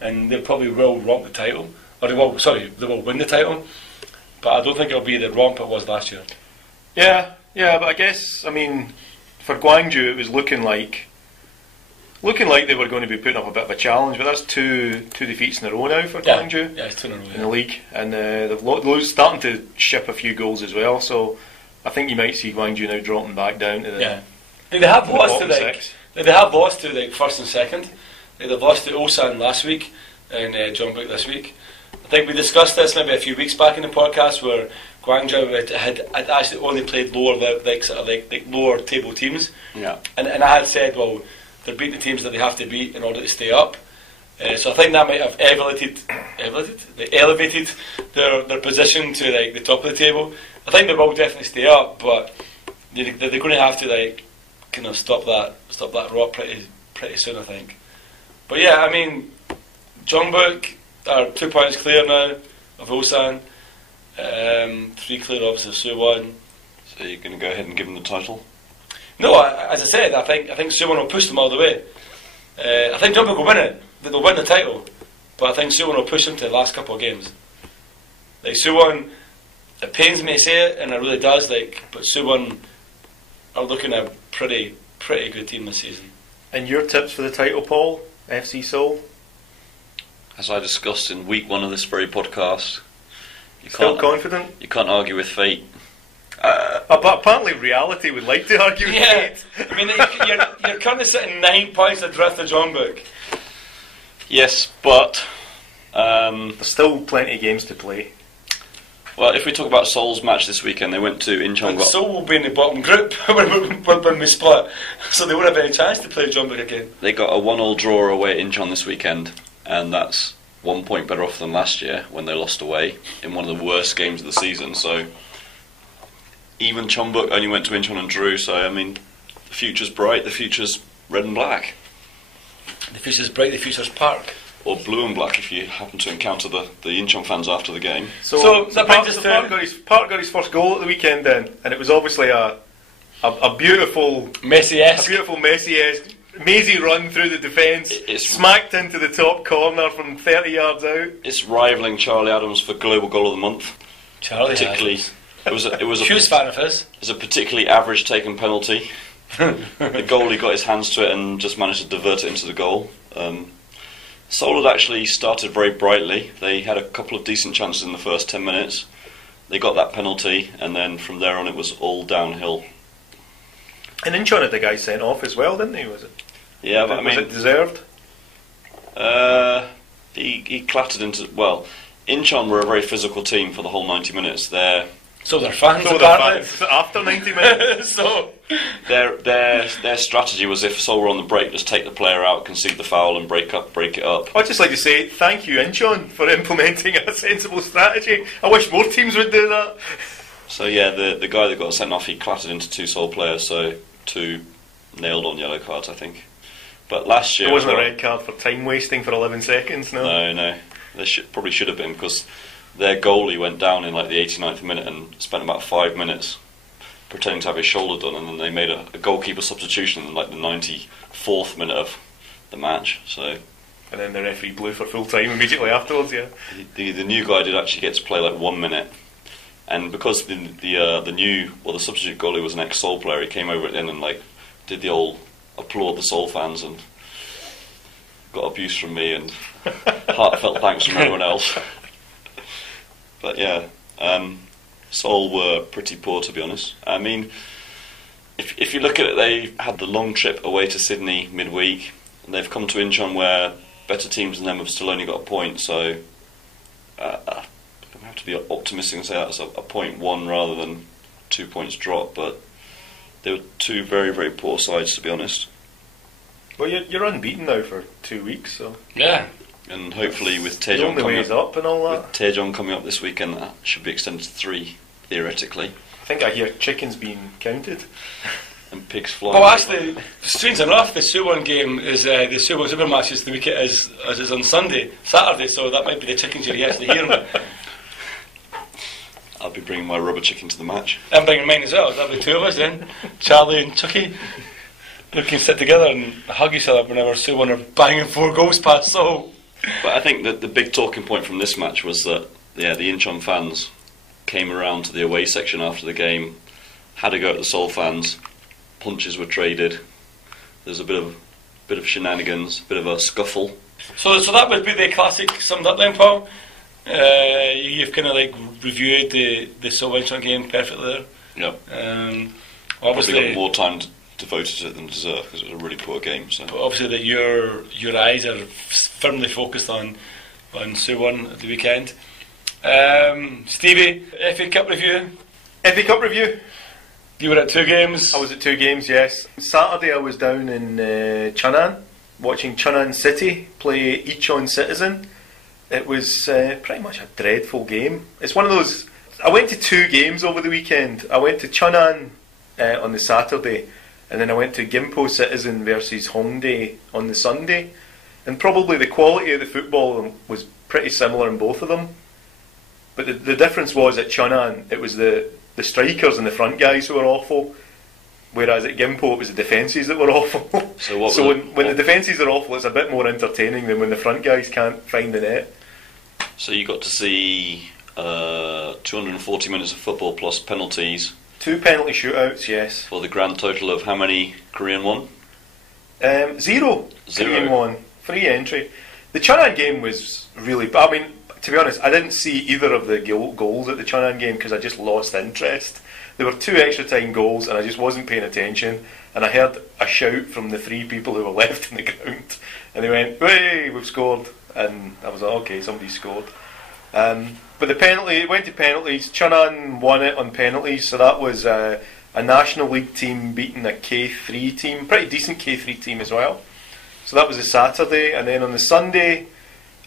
and they probably will romp the title, or they will win the title. But I don't think it'll be the romp it was last year. Yeah, but I guess, I mean, for Gwangju it was looking like they were going to be putting up a bit of a challenge, but that's two defeats in a row now for Gwangju. Yeah, it's 2 in a row in the league, and they're starting to ship a few goals as well. So I think you might see Gwangju now dropping back down to the They have lost to six. They have lost to like first and second. They've lost to Ulsan last week and Jeonbuk this week. I think we discussed this maybe a few weeks back in the podcast where Gwangju had actually only played lower table teams. Yeah. And I had said, well, they're beating the teams that they have to beat in order to stay up. So I think that might have elevated their position to like the top of the table. I think they will definitely stay up, but they're going to have to like kind of stop that rot pretty soon, I think. But yeah, I mean, Jeonbuk are 2 points clear now of Ulsan, 3 clear obviously of Suwon. So you're going to go ahead and give them the title? No, as I said, I think Suwon will push them all the way. I think Jeonbuk will win it. They'll win the title, but I think Suwon will push them to the last couple of games. Like Suwon, it pains me to say it, and it really does. Like, but Suwon are looking at a pretty good team this season. And your tips for the title, Paul? FC Seoul? As I discussed in week 1 of this very podcast, Still confident? You can't argue with fate. But apparently reality would like to argue with fate. I mean, you're currently sitting 9 points adrift of Jeonbuk. Yes, but There's still plenty of games to play. Well, if we talk about Seoul's match this weekend, they went to Incheon. Seoul will be in the bottom group when we split, so they won't have any chance to play Jeonbuk again. They got a 1-1 draw away at Incheon this weekend, and that's 1 point better off than last year when they lost away in one of the worst games of the season. So even Jeonbuk only went to Incheon and drew. So I mean, the future's bright. The future's red and black. The future's bright. The future's park. Or blue and black if you happen to encounter the Incheon fans after the game. So Park got his first goal at the weekend then, and it was obviously a beautiful Messi-esque mazy run through the defence, smacked into the top corner from 30 yards out. It's rivalling Charlie Adams for global goal of the month. Charlie Adams. It was a huge fan of his. It was a particularly average taken penalty. The goalie got his hands to it and just managed to divert it into the goal. Seoul had actually started very brightly. They had a couple of decent chances in the first 10 minutes. They got that penalty, and then from there on it was all downhill. And Incheon had the guy sent off as well, didn't he? Was it? Yeah, but was it deserved? He clattered into... Well, Incheon were a very physical team for the whole 90 minutes. So their fans after 90 minutes. So their strategy was, if Seoul were on the break, just take the player out, concede the foul, and break it up. I'd just like to say thank you, Incheon, for implementing a sensible strategy. I wish more teams would do that. So yeah, the guy that got sent off, he clattered into 2 Seoul players, so 2 nailed-on yellow cards, I think. But last year... There wasn't a red card for time wasting for 11 seconds, no? No. There probably should have been, because their goalie went down in like the 89th minute and spent about 5 minutes pretending to have his shoulder done, and then they made a goalkeeper substitution in like the 94th minute of the match. So, and then the referee blew for full time immediately afterwards. Yeah, the new guy did actually get to play like 1 minute, and because the substitute goalie was an ex-Seoul player, he came over at the end and like did the old applaud the Seoul fans and got abuse from me and heartfelt thanks from everyone else. But yeah, Seoul were pretty poor, to be honest. I mean, if you look at it, they had the long trip away to Sydney midweek, and they've come to Incheon where better teams than them have still only got a point, so I have to be optimistic and say that's a point won rather than 2 points dropped, but they were 2 very, very poor sides, to be honest. Well, you're unbeaten now for 2 weeks, so... Yeah. And hopefully with Daejeon coming up this weekend, that should be extended to 3, theoretically. I think I hear chickens being counted. And pigs flying. Well, actually, strange enough, the Suwon game is the Suwon Super Matchee is the weekend is on Saturday, so that might be the chickens you're actually hearing. I'll be bringing my rubber chicken to the match. I'm bringing mine as well. That'll be 2 of us then, Charlie and Chucky. We can sit together and hug each other whenever Suwon are banging 4 goals past Seoul. But I think that the big talking point from this match was that the Incheon fans came around to the away section after the game, had a go at the Seoul fans, punches were traded, there's a bit of shenanigans, a bit of a scuffle. So that would be the classic summed up then, Paul. You've kind of like reviewed the Seoul Incheon game perfectly there. Yep. Obviously probably got more time devoted to it than deserved because it was a really poor game. So. But obviously that your eyes are firmly focused on Suwon at the weekend. Stevie, FA Cup review. FA Cup review. You were at 2 games. I was at 2 games, yes. Saturday I was down in Cheonan watching Cheonan City play Icheon Citizen. It was pretty much a dreadful game. It's one of those... I went to 2 games over the weekend. I went to Cheonan on the Saturday, and then I went to Gimpo Citizen versus Hongdae on the Sunday. And probably the quality of the football was pretty similar in both of them. But the difference was at Cheonan, it was the strikers and the front guys who were awful, whereas at Gimpo it was the defences that were awful. So when the defences are awful, it's a bit more entertaining than when the front guys can't find the net. So you got to see 240 minutes of football plus penalties. 2 penalty shootouts, yes. For the grand total of how many Korean won? 0. Korean won. Free entry. The Cheonan game was really... I mean, to be honest, I didn't see either of the goals at the Cheonan game because I just lost interest. There were 2 extra time goals and I just wasn't paying attention, and I heard a shout from the 3 people who were left in the ground and they went, "Hey, we've scored." and I was like, okay, somebody scored. But the penalty, it went to penalties. Cheonan won it on penalties, so that was a National League team beating a K3 team, pretty decent K3 team as well. So that was a Saturday, and then on the Sunday,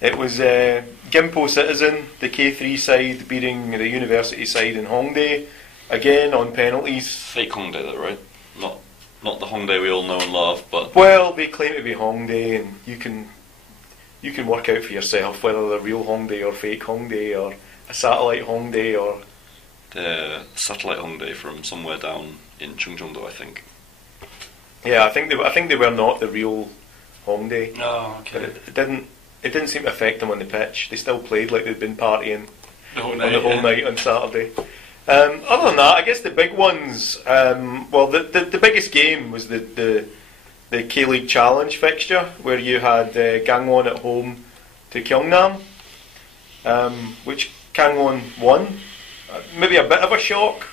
it was Gimpo Citizen, the K3 side, beating the university side in Hongdae, again on penalties. Fake Hongdae, though, right? Not the Hongdae we all know and love, but Well, they claim to be Hongdae, and you can work out for yourself whether they're real Hongdae or fake Hongdae or a satellite Hongdae or the satellite Hongdae from somewhere down in Chungcheongdo, I think. Yeah, I think they were not the real Hongdae. Oh, okay. But it didn't seem to affect them on the pitch. They still played like they'd been partying The whole on night. the whole night on Saturday. Other than that, I guess the big ones. Well, the biggest game was the K-League Challenge fixture, where you had Gangwon at home to Gyeongnam, which Gangwon won. Maybe a bit of a shock,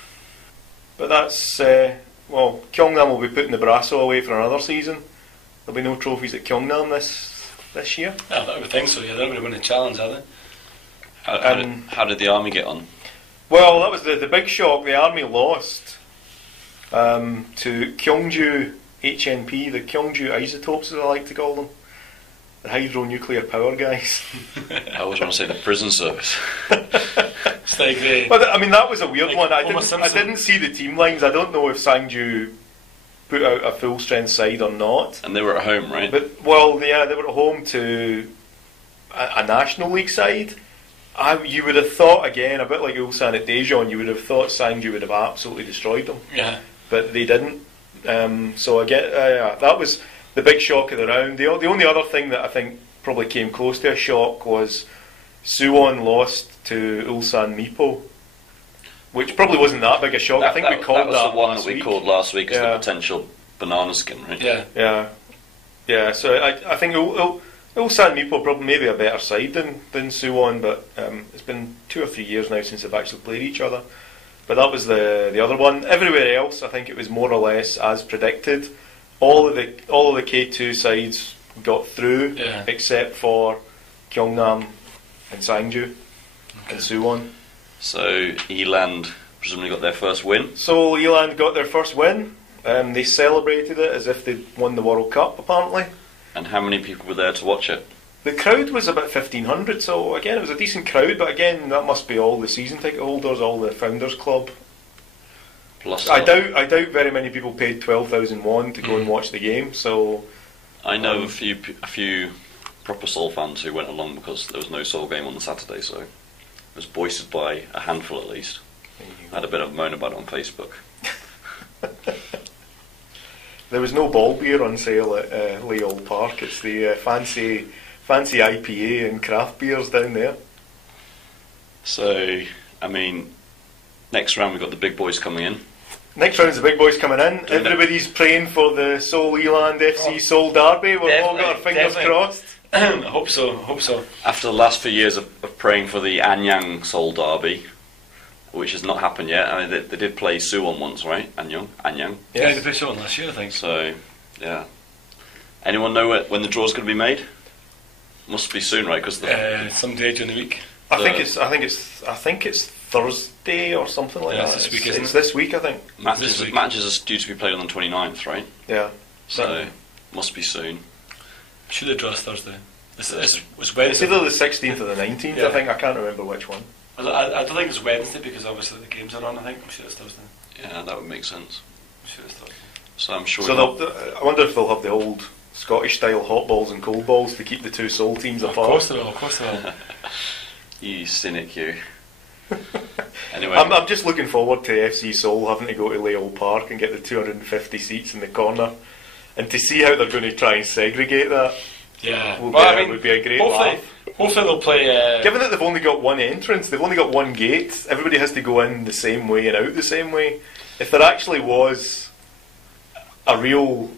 but that's well, Gyeongnam will be putting the Brasso away for another season. There'll be no trophies at Gyeongnam this year. I would think so. Yeah, they're going to win the challenge, are they? How did the army get on? Well, that was the big shock. The army lost to Gwangju HNP, the Gwangju isotopes, as I like to call them, the hydronuclear power guys. I always want to say the prison service. It's like the. But I mean, that was a weird Like one. I Homer Simpson. didn't see the team lines. I don't know if Sangju put out a full strength side or not. And they were at home, right? But well, yeah, they were at home to a National League side. You would have thought, again, a bit like Ulsan at Daejeon, you would have thought Sangju would have absolutely destroyed them. Yeah. But they didn't. So again, that was the big shock of the round. The only other thing that I think probably came close to a shock was Suwon lost to Ulsan Mipo, which probably wasn't that big a shock. I think we called that was the one last that we week. called last week as Yeah. the potential banana skin, right? Yeah. Yeah. So I think Ulsan Mipo probably maybe a better side than Suwon, but it's been 2 or 3 years now since they've actually played each other. But that was the other one. Everywhere else, I think it was more or less as predicted. All of the K2 sides got through, Yeah. except for Gyeongnam and Sangju and Suwon. So Eland presumably got their first win. So Eland got their first win. They celebrated it as if they'd won the World Cup, apparently. And how many people were there to watch it? The crowd was about 1,500, so again it was a decent crowd, but again that must be all the season ticket holders, all the Founders Club. Plus, I doubt very many people paid 12,000 won to go and watch the game, so... I know a few proper Seoul fans who went along because there was no Seoul game on the Saturday, so it was voiced by a handful at least. I had a bit of a moan about it on Facebook. There was no ball beer on sale at Leol Park. It's the fancy IPA and craft beers down there. So, I mean, next round we've got the big boys coming in. Next round's the big boys coming in. Everybody's praying for the Seoul Eland FC Seoul derby. We've all got our fingers crossed. I hope so. After the last few years of praying for the Anyang Seoul derby, which has not happened yet. I mean, they did play Suwon once, right? Anyang. Yeah, Yes. they played Seoul last year, I think. So, yeah. Anyone know when the draw's going to be made? Must be soon, right? Because Some day during the week. I think it's Thursday or something like Yeah, that. it's this week, isn't It's it? this week, I think. matches week. are due to be played on the 29th, right? Yeah. So, must be soon. Should the draw's Thursday? It's It's Wednesday. either the 16th or the 19th, Yeah. I think. I can't remember which one. I don't think it's Wednesday because obviously the games are on. I think I'm sure it's Thursday. Yeah, that would make sense. I'm sure it's Thursday. So I'm sure. So I wonder if they'll have the old Scottish style hot balls and cold balls to keep the two Seoul teams Of apart. course they will. Of course they will. You cynic, you. Anyway, I'm just looking forward to FC Seoul having to go to Leol Park and get the 250 seats in the corner, and to see how they're going to try and segregate that. Yeah. Would be a great laugh. Hopefully they'll play. Given that they've only got one entrance, they've only got one gate, everybody has to go in the same way and out the same way. If there actually was a real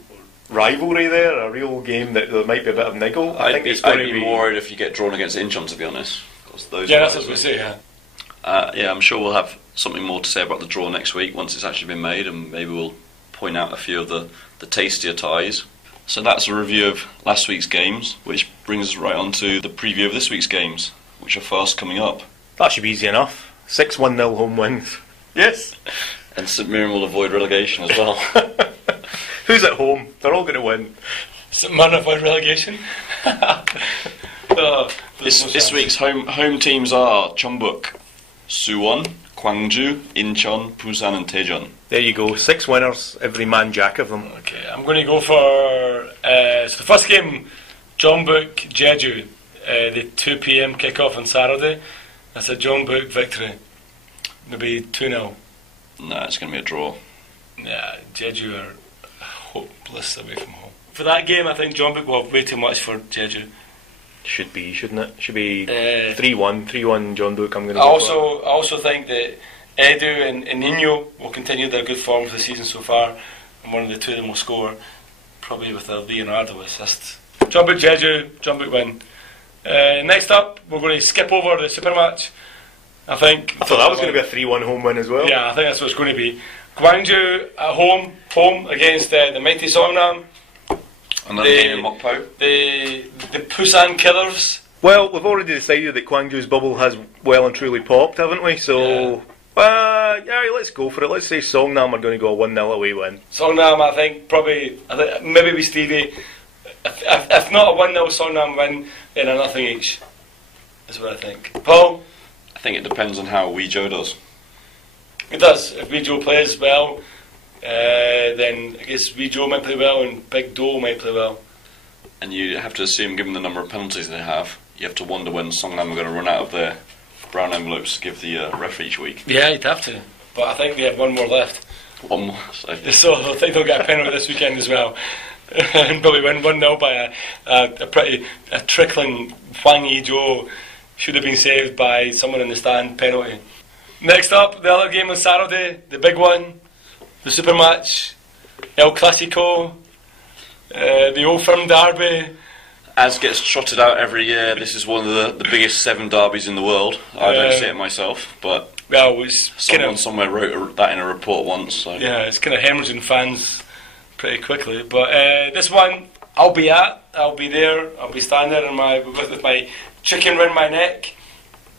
rivalry there, a real game that there might be a bit of niggle, I think it's going I'd to be be... more worried if you get drawn against Incheon, to be honest. 'Cause those Yeah, that's guys what we are- say. Yeah. Yeah, I'm sure we'll have something more to say about the draw next week once it's actually been made, and maybe we'll point out a few of the tastier ties. So that's a review of last week's games, which brings us right on to the preview of this week's games, which are fast coming up. That should be easy enough. 6-1-0 home wins. Yes. And St Mirren will avoid relegation as well. Who's at home? They're all going to win. St Mirren avoid relegation. This week's home teams are Jeonbuk, Suwon, Gwangju, Incheon, Busan and Daejeon. There you go. 6 winners, every man jack of them. Okay, I'm going to go for so the first game, Jeonbuk Jeju, the 2 p.m. kick-off on Saturday. That's a Jeonbuk victory. Maybe 2-0. No, it's going to be a draw. Yeah, Jeju are hopeless away from home. For that game, I think Jeonbuk will have way too much for Jeju. Should be, shouldn't it? Should be 3-1 Jeonbuk. I'm going to I also think that Edu and Nino will continue their good form for the season so far, and one of the two of them will score, probably with a Leonardo assist. Jeonbuk Jeju, Jeonbuk win. Next up, we're going to skip over the Super Match. I thought that was going to be a 3-1 home win as well. Yeah, I think that's what it's going to be. Gwangju at home against the mighty Songnam. Another game in Mokpo. The Busan Killers. Well, we've already decided that Gwangju's bubble has well and truly popped, haven't we? So, yeah, let's go for it. Let's say Songnam are going to go a 1-0 away win. Songnam, I think maybe with Stevie. If not a 1-0 Songnam win, then a nothing each. Is what I think. Paul? I think it depends on how Weejo does. It does. If Weejo plays well, then I guess Weejo might play well and Big Do might play well. And you have to assume, given the number of penalties they have, you have to wonder when Songnam are going to run out of their brown envelopes to give the ref each week. Yeah, you'd have to. But I think they have one more left. One more. So I think they'll get a penalty this weekend as well. And probably win 1-0 by a trickling Hwang Hee-jo. Should have been saved by someone in the stand penalty. Next up, the other game on Saturday, the big one, the Super Match, El Clasico, the Old Firm Derby. As gets trotted out every year, this is one of the biggest 7 derbies in the world. I don't see it myself, but someone somewhere wrote that in a report once. So. Yeah, it's kind of hemorrhaging fans pretty quickly. But this one, I'll be there. I'll be standing there with my chicken round my neck.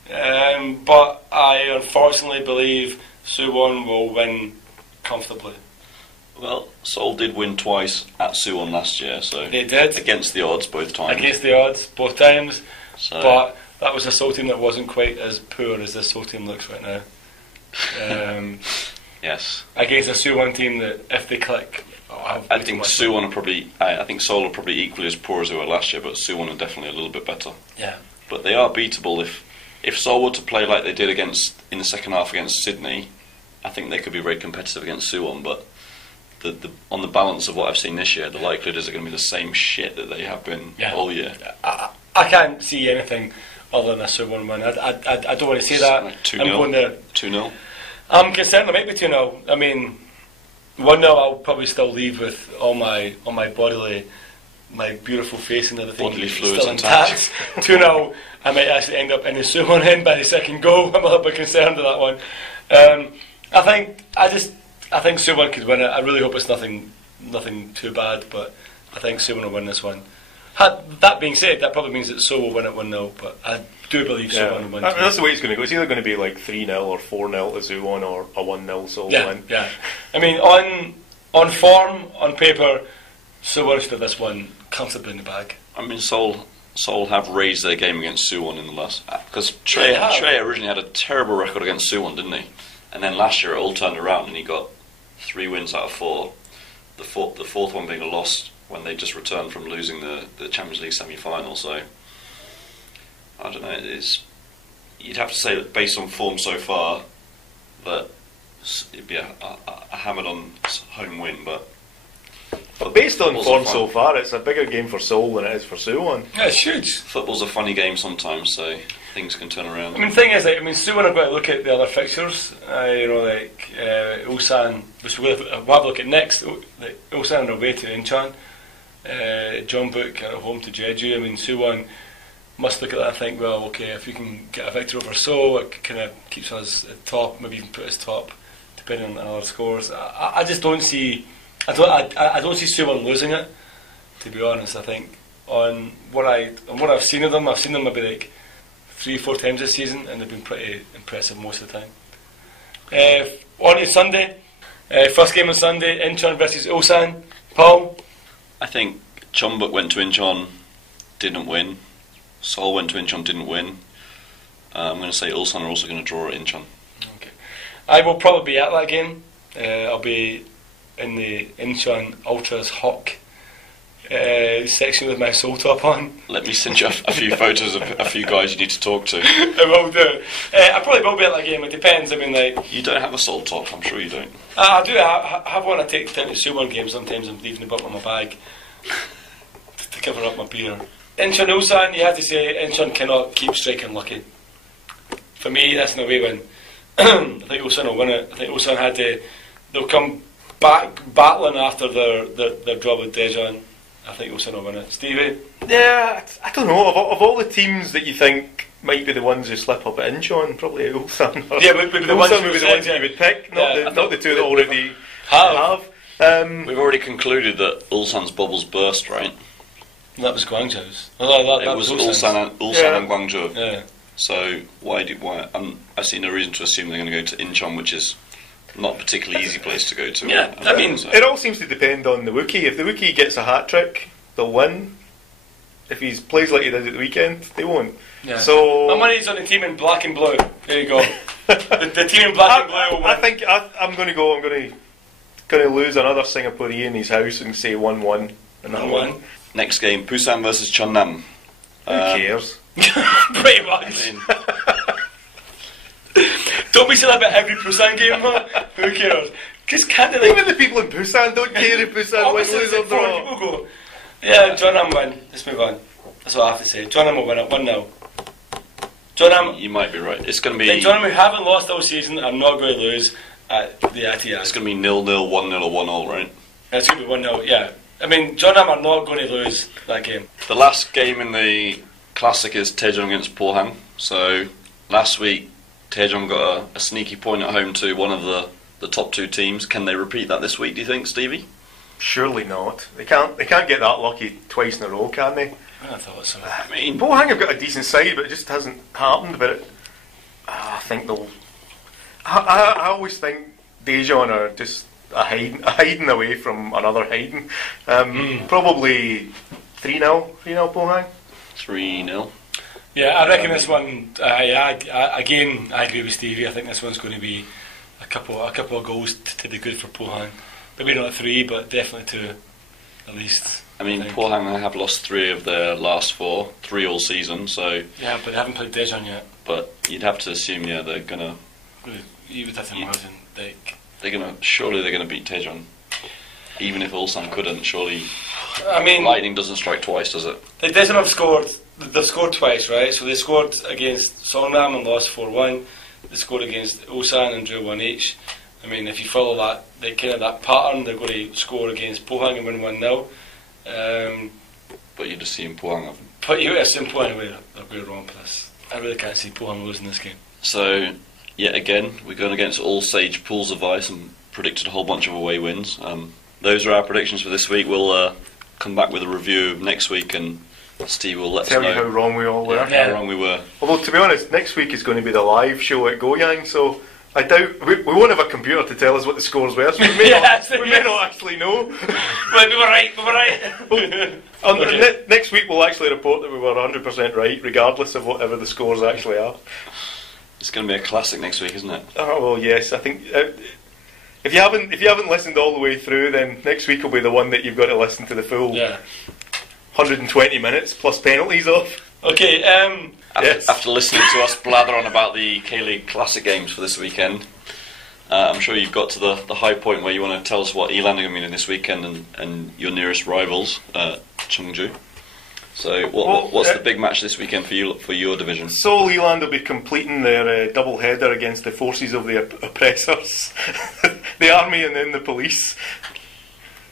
But I unfortunately believe Suwon will win comfortably. Well, Seoul did win twice at Suwon last year, so they did against the odds both times. Against the odds both times, but that was a Seoul team that wasn't quite as poor as this Seoul team looks right now. Yes. Against a Suwon team that, if they click, I think Suwon are probably. I think Seoul are probably equally as poor as they were last year, but Suwon are definitely a little bit better. Yeah. But they are beatable if Seoul were to play like they did in the second half against Sydney. I think they could be very competitive against Suwon, but on the balance of what I've seen this year, the likelihood is they're going to be the same shit that they have been all year. I can't see anything other than a Suwon win. I don't want to say that. Like 2-0. 2-0. I'm concerned it might be 2-0. I mean, 1-0 I'll probably still leave with all my bodily, my beautiful face and everything bodily fluids still intact. 2-0 I might actually end up in the Suwon end by the second goal. I'm a little bit concerned with that one. I think Suwon could win it. I really hope it's nothing too bad, but I think Suwon will win this one. That being said, that probably means that Seoul will win it 1-0, but I do believe Suwon will win. I mean, that's the way it's going to go. It's either going to be like 3-0 or 4-0 to Suwon, or a 1-0 Seoul win. Yeah. I mean, on form, on paper, Seoul should have this one comfortably in the bag. I mean, Seoul have raised their game against Suwon in the last, because Trey originally had a terrible record against Suwon, didn't he? And then last year it all turned around and he got 3 wins out of 4. The fourth one being a loss when they just returned from losing the Champions League semi-final. So I don't know. You'd have to say that based on form so far, that it'd be a hammered-on home win, but. But based on form so far, it's a bigger game for Seoul than it is for Suwon. Yeah, it's huge. Football's a funny game sometimes, so things can turn around. I mean, the thing is, Suwon have got to look at the other fixtures. Ulsan, which we'll have a look at next. Ulsan are away to Incheon. Jeonbuk are at home to Jeju. I mean, Suwon must look at that and think, well, okay, if we can get a victory over Seoul, it kind of keeps us at top, maybe even put us top, depending on other scores. I just don't see. I don't see Suwon losing it. to be honest. I think on what I've seen of them, I've seen them maybe like 3-4 times this season, and they've been pretty impressive most of the time. On to Sunday, first game on Sunday, Incheon versus Ulsan. Paul? I think Jeonbuk went to Incheon, didn't win. Seoul went to Incheon, didn't win. I'm going to say Ulsan are also going to draw at Incheon. Okay. I will probably be at that game. I'll be in the Incheon Ultras Hawk section with my soul top on. Let me send you a few photos of a few guys you need to talk to. I will do. I probably will be at that game. It depends. I mean, like, you don't have a soul top. I'm sure you don't. I do. I have one I take down to Suwon games. Sometimes I'm leaving the bottom of my bag to cover up my beer. Incheon Ulsan, you have to say Incheon cannot keep striking lucky. For me, that's an away win. I think Ulsan will win it. I think Ulsan they'll come back battling after their draw with Daejeon. I think Ulsan will win it. Stevie? Yeah, I don't know. Of all the teams that you think might be the ones who slip up at Incheon, probably Ulsan. Yeah, but the ones Ulsan would be the ones that you would pick, not the two that already have. We've already concluded that Ulsan's bubbles burst, right? That was Gwangju's. It was Ulsan and Gwangju. Yeah. So why? I see no reason to assume they're going to go to Incheon, which is not a particularly easy place to go to. Yeah, I mean, it all seems to depend on the Wookiee. If the Wookiee gets a hat trick, they'll win. If he plays like he did at the weekend, they won't. Yeah. So my money's on the team in black and blue. There you go. the team in black and blue will win. I think I'm going to go. I'm going to lose another Singaporean in his house and say 1-1 and that one. Next game, Busan versus Cheonnam. Who cares? Pretty much. Don't we say that about every Busan game, man? Who cares? Because can't they, even the people in Busan don't care if Busan wins, lose or draw. People go, yeah, Cheonnam win. Let's move on. That's what I have to say. Cheonnam will win it 1-0. Cheonnam. You might be right. It's going to be. Cheonnam, who haven't lost all season, are not going to lose at the Atias. It's going to be 0-0, 1-0, or 1-0, right? It's going to be 1-0. Yeah. I mean, Cheonnam are not going to lose that game. The last game in the Classic is Daejeon against Pohang. So last week, Daejeon got a sneaky point at home to one of the top two teams. Can they repeat that this week, do you think, Stevie? Surely not. They can't get that lucky twice in a row, can they? I thought so. I mean, Pohang have got a decent side, but it just hasn't happened. But I think they'll. I always think Daejeon are just a hiding away from another hiding. Probably 3-0 Pohang. 3-0. Yeah, I reckon this one. Again, I agree with Stevie. I think this one's going to be a couple of goals to be good for Pohang. Maybe not 3, but definitely 2 at least. I mean, Pohang have lost 3 of their last 4, 3 all season. So yeah, but they haven't played Daejeon yet. But you'd have to assume, they're gonna. You would have to imagine, like, surely they're gonna beat Daejeon. Even if Ulsan couldn't, surely. I mean, lightning doesn't strike twice, does it? Daejeon have scored. They've scored twice, right? So they scored against Songnam and lost 4-1. They scored against Ulsan and drew 1 each. I mean, if you follow that pattern, they're going to score against Pohang and win 1-0. But you'd assume Pohang have. But you would assume Pohang will be wrong for this. I really can't see Pohang losing this game. So, yet again, we're going against all sage pools of ice and predicted a whole bunch of away wins. Those are our predictions for this week. We'll come back with a review next week, and Steve will let us know. Tell you how wrong we all were. How wrong we were. Although, to be honest, next week is going to be the live show at Goyang, so I doubt we won't have a computer to tell us what the scores were, so we may not actually know. Well, we were right. Next week we'll actually report that we were 100% right, regardless of whatever the scores actually are. It's going to be a classic next week, isn't it? Oh well, yes. I think if you haven't listened all the way through, then next week will be the one that you've got to listen to the full 120 minutes plus penalties off. Okay. After listening to us blather on about the K-League Classic games for this weekend, I'm sure you've got to the high point where you want to tell us what Eland are going to be in this weekend and your nearest rivals, Gwangju. So what's the big match this weekend for your division? Seoul Eland will be completing their double header against the forces of the oppressors, the army and then the police.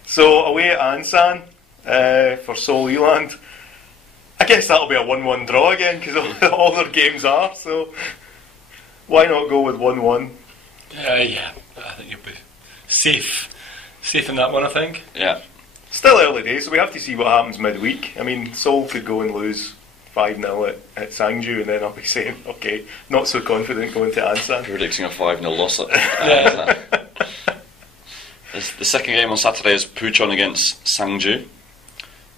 So away at Ansan for Seoul Eland. I guess that'll be a 1-1 draw again because all their games are. So why not go with 1-1? Yeah, I think you'll be safe in that one. I think. Yeah. Still early days, so we have to see what happens midweek. I mean, Seoul could go and lose 5-0 at Gwangju, and then I'll be saying, okay, not so confident going to Ulsan. Predicting a 5-0 loss. The second game on Saturday is Pucheon against Gwangju.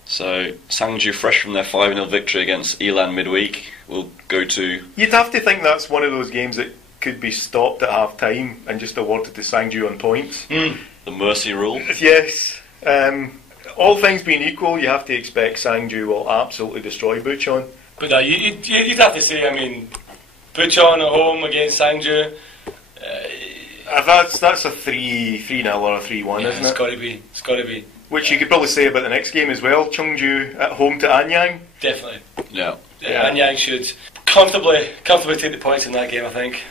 So Gwangju, fresh from their 5-0 victory against Ulsan midweek, will go to... You'd have to think that's one of those games that could be stopped at half-time and just awarded to Gwangju on points. The mercy rule. Yes. All things being equal, you have to expect Gwangju will absolutely destroy Pucheon. But you'd have to say, I mean, Pucheon at home against Gwangju. That's a 3-0 or a 3-1, isn't it? It's got to be. Which you could probably say about the next game as well. Cheongju at home to Anyang. Definitely. Yeah. Anyang should comfortably take the points in that game, I think.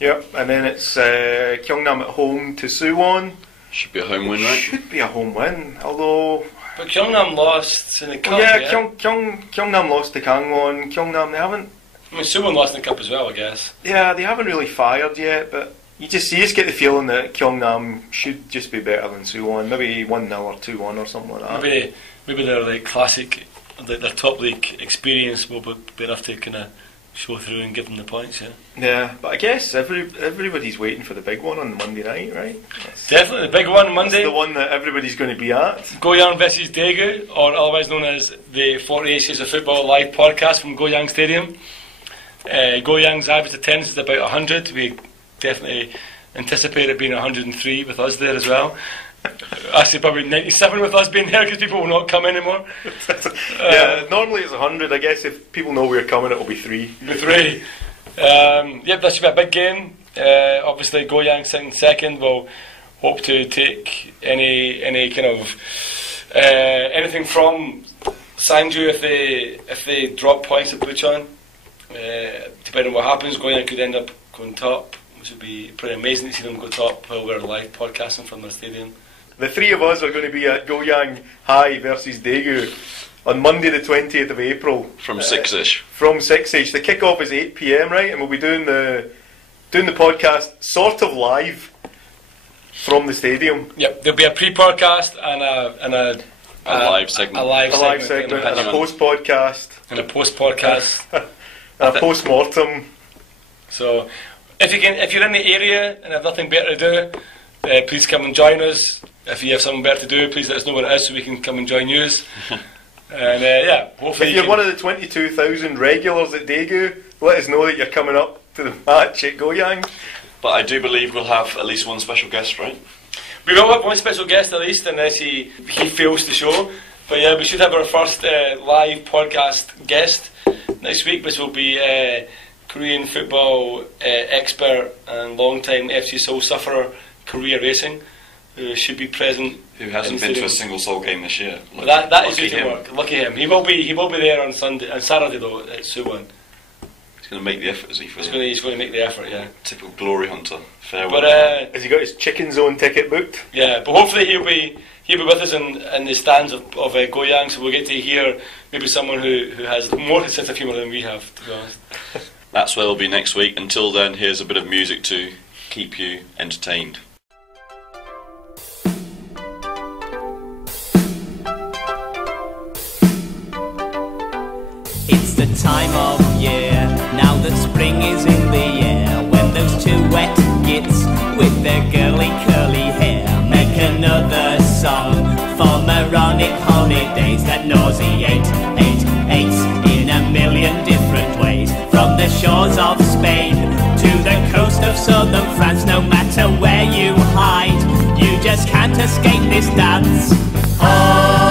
Yep, and then it's Gyeongnam at home to Suwon. Should be a home win, right? Should be a home win, although... But Gyeongnam lost in the cup, Gyeongnam lost to Gangwon. Gyeongnam, they haven't... I mean, Suwon lost in the cup as well, I guess. Yeah, they haven't really fired yet, but you just get the feeling that Gyeongnam should just be better than Suwon. Maybe 1-0 or 2-1 or something like that. Maybe their like classic, their top league experience will be enough to kind of show through and give them the points, yeah. Yeah, but I guess everybody's waiting for the big one on Monday night, right? Definitely, the big one Monday. That's the one that everybody's going to be at. Goyang versus Daegu, or otherwise known as the 48 Years of Football live podcast from Goyang Stadium. Goyang's average attendance is about 100. We definitely anticipate it being 103 with us there as well. Actually, probably 97 with us being there because people will not come anymore. Normally it's 100. I guess if people know we're coming, it'll be 3. That should be a big game. Obviously, Goyang sitting second will hope to take any kind of anything from Gwangju if they drop points at Pucheon. Depending on what happens, Goyang could end up going top, which would be pretty amazing to see them go top while we're live podcasting from the stadium. The three of us are going to be at Goyang High versus Daegu on Monday the 20th of April. From 6ish. From 6ish. The kick-off is 8 PM, right? And we'll be doing the podcast sort of live from the stadium. Yep, there'll be a pre-podcast and a live segment. A live segment and a post-podcast. And a post-podcast. And a post-mortem. So, if you're in the area and have nothing better to do, please come and join us. If you have something better to do, please let us know what it is so we can come and join you. And hopefully, if you're one of the 22,000 regulars at Daegu, let us know that you're coming up to the match at Goyang. But I do believe we'll have at least one special guest, right? We will have one special guest at least, unless he fails the show. But yeah, we should have our first live podcast guest next week, which will be Korean football expert and long-time FC Seoul sufferer, Korea Racing, who should be present. Who hasn't been to a single Seoul game this year? That is due to work. Lucky him. He will be there on Saturday though at Suwon. He's going to make the effort, is he? He's going to make the effort, yeah. Typical glory hunter. Fair but has he got his chicken zone ticket booked? Yeah, but hopefully he'll be with us in the stands of Goyang, so we'll get to hear maybe someone who has more sense of humour than we have, to be honest. That's where we'll be next week. Until then, here's a bit of music to keep you entertained. It's the time of year, now that spring is in the air, when those two wet gits with their girly curly hair make another song for moronic holidays that nauseate, eight in a million different ways. From the shores of Spain to the coast of southern France, no matter where you hide, you just can't escape this dance. Oh,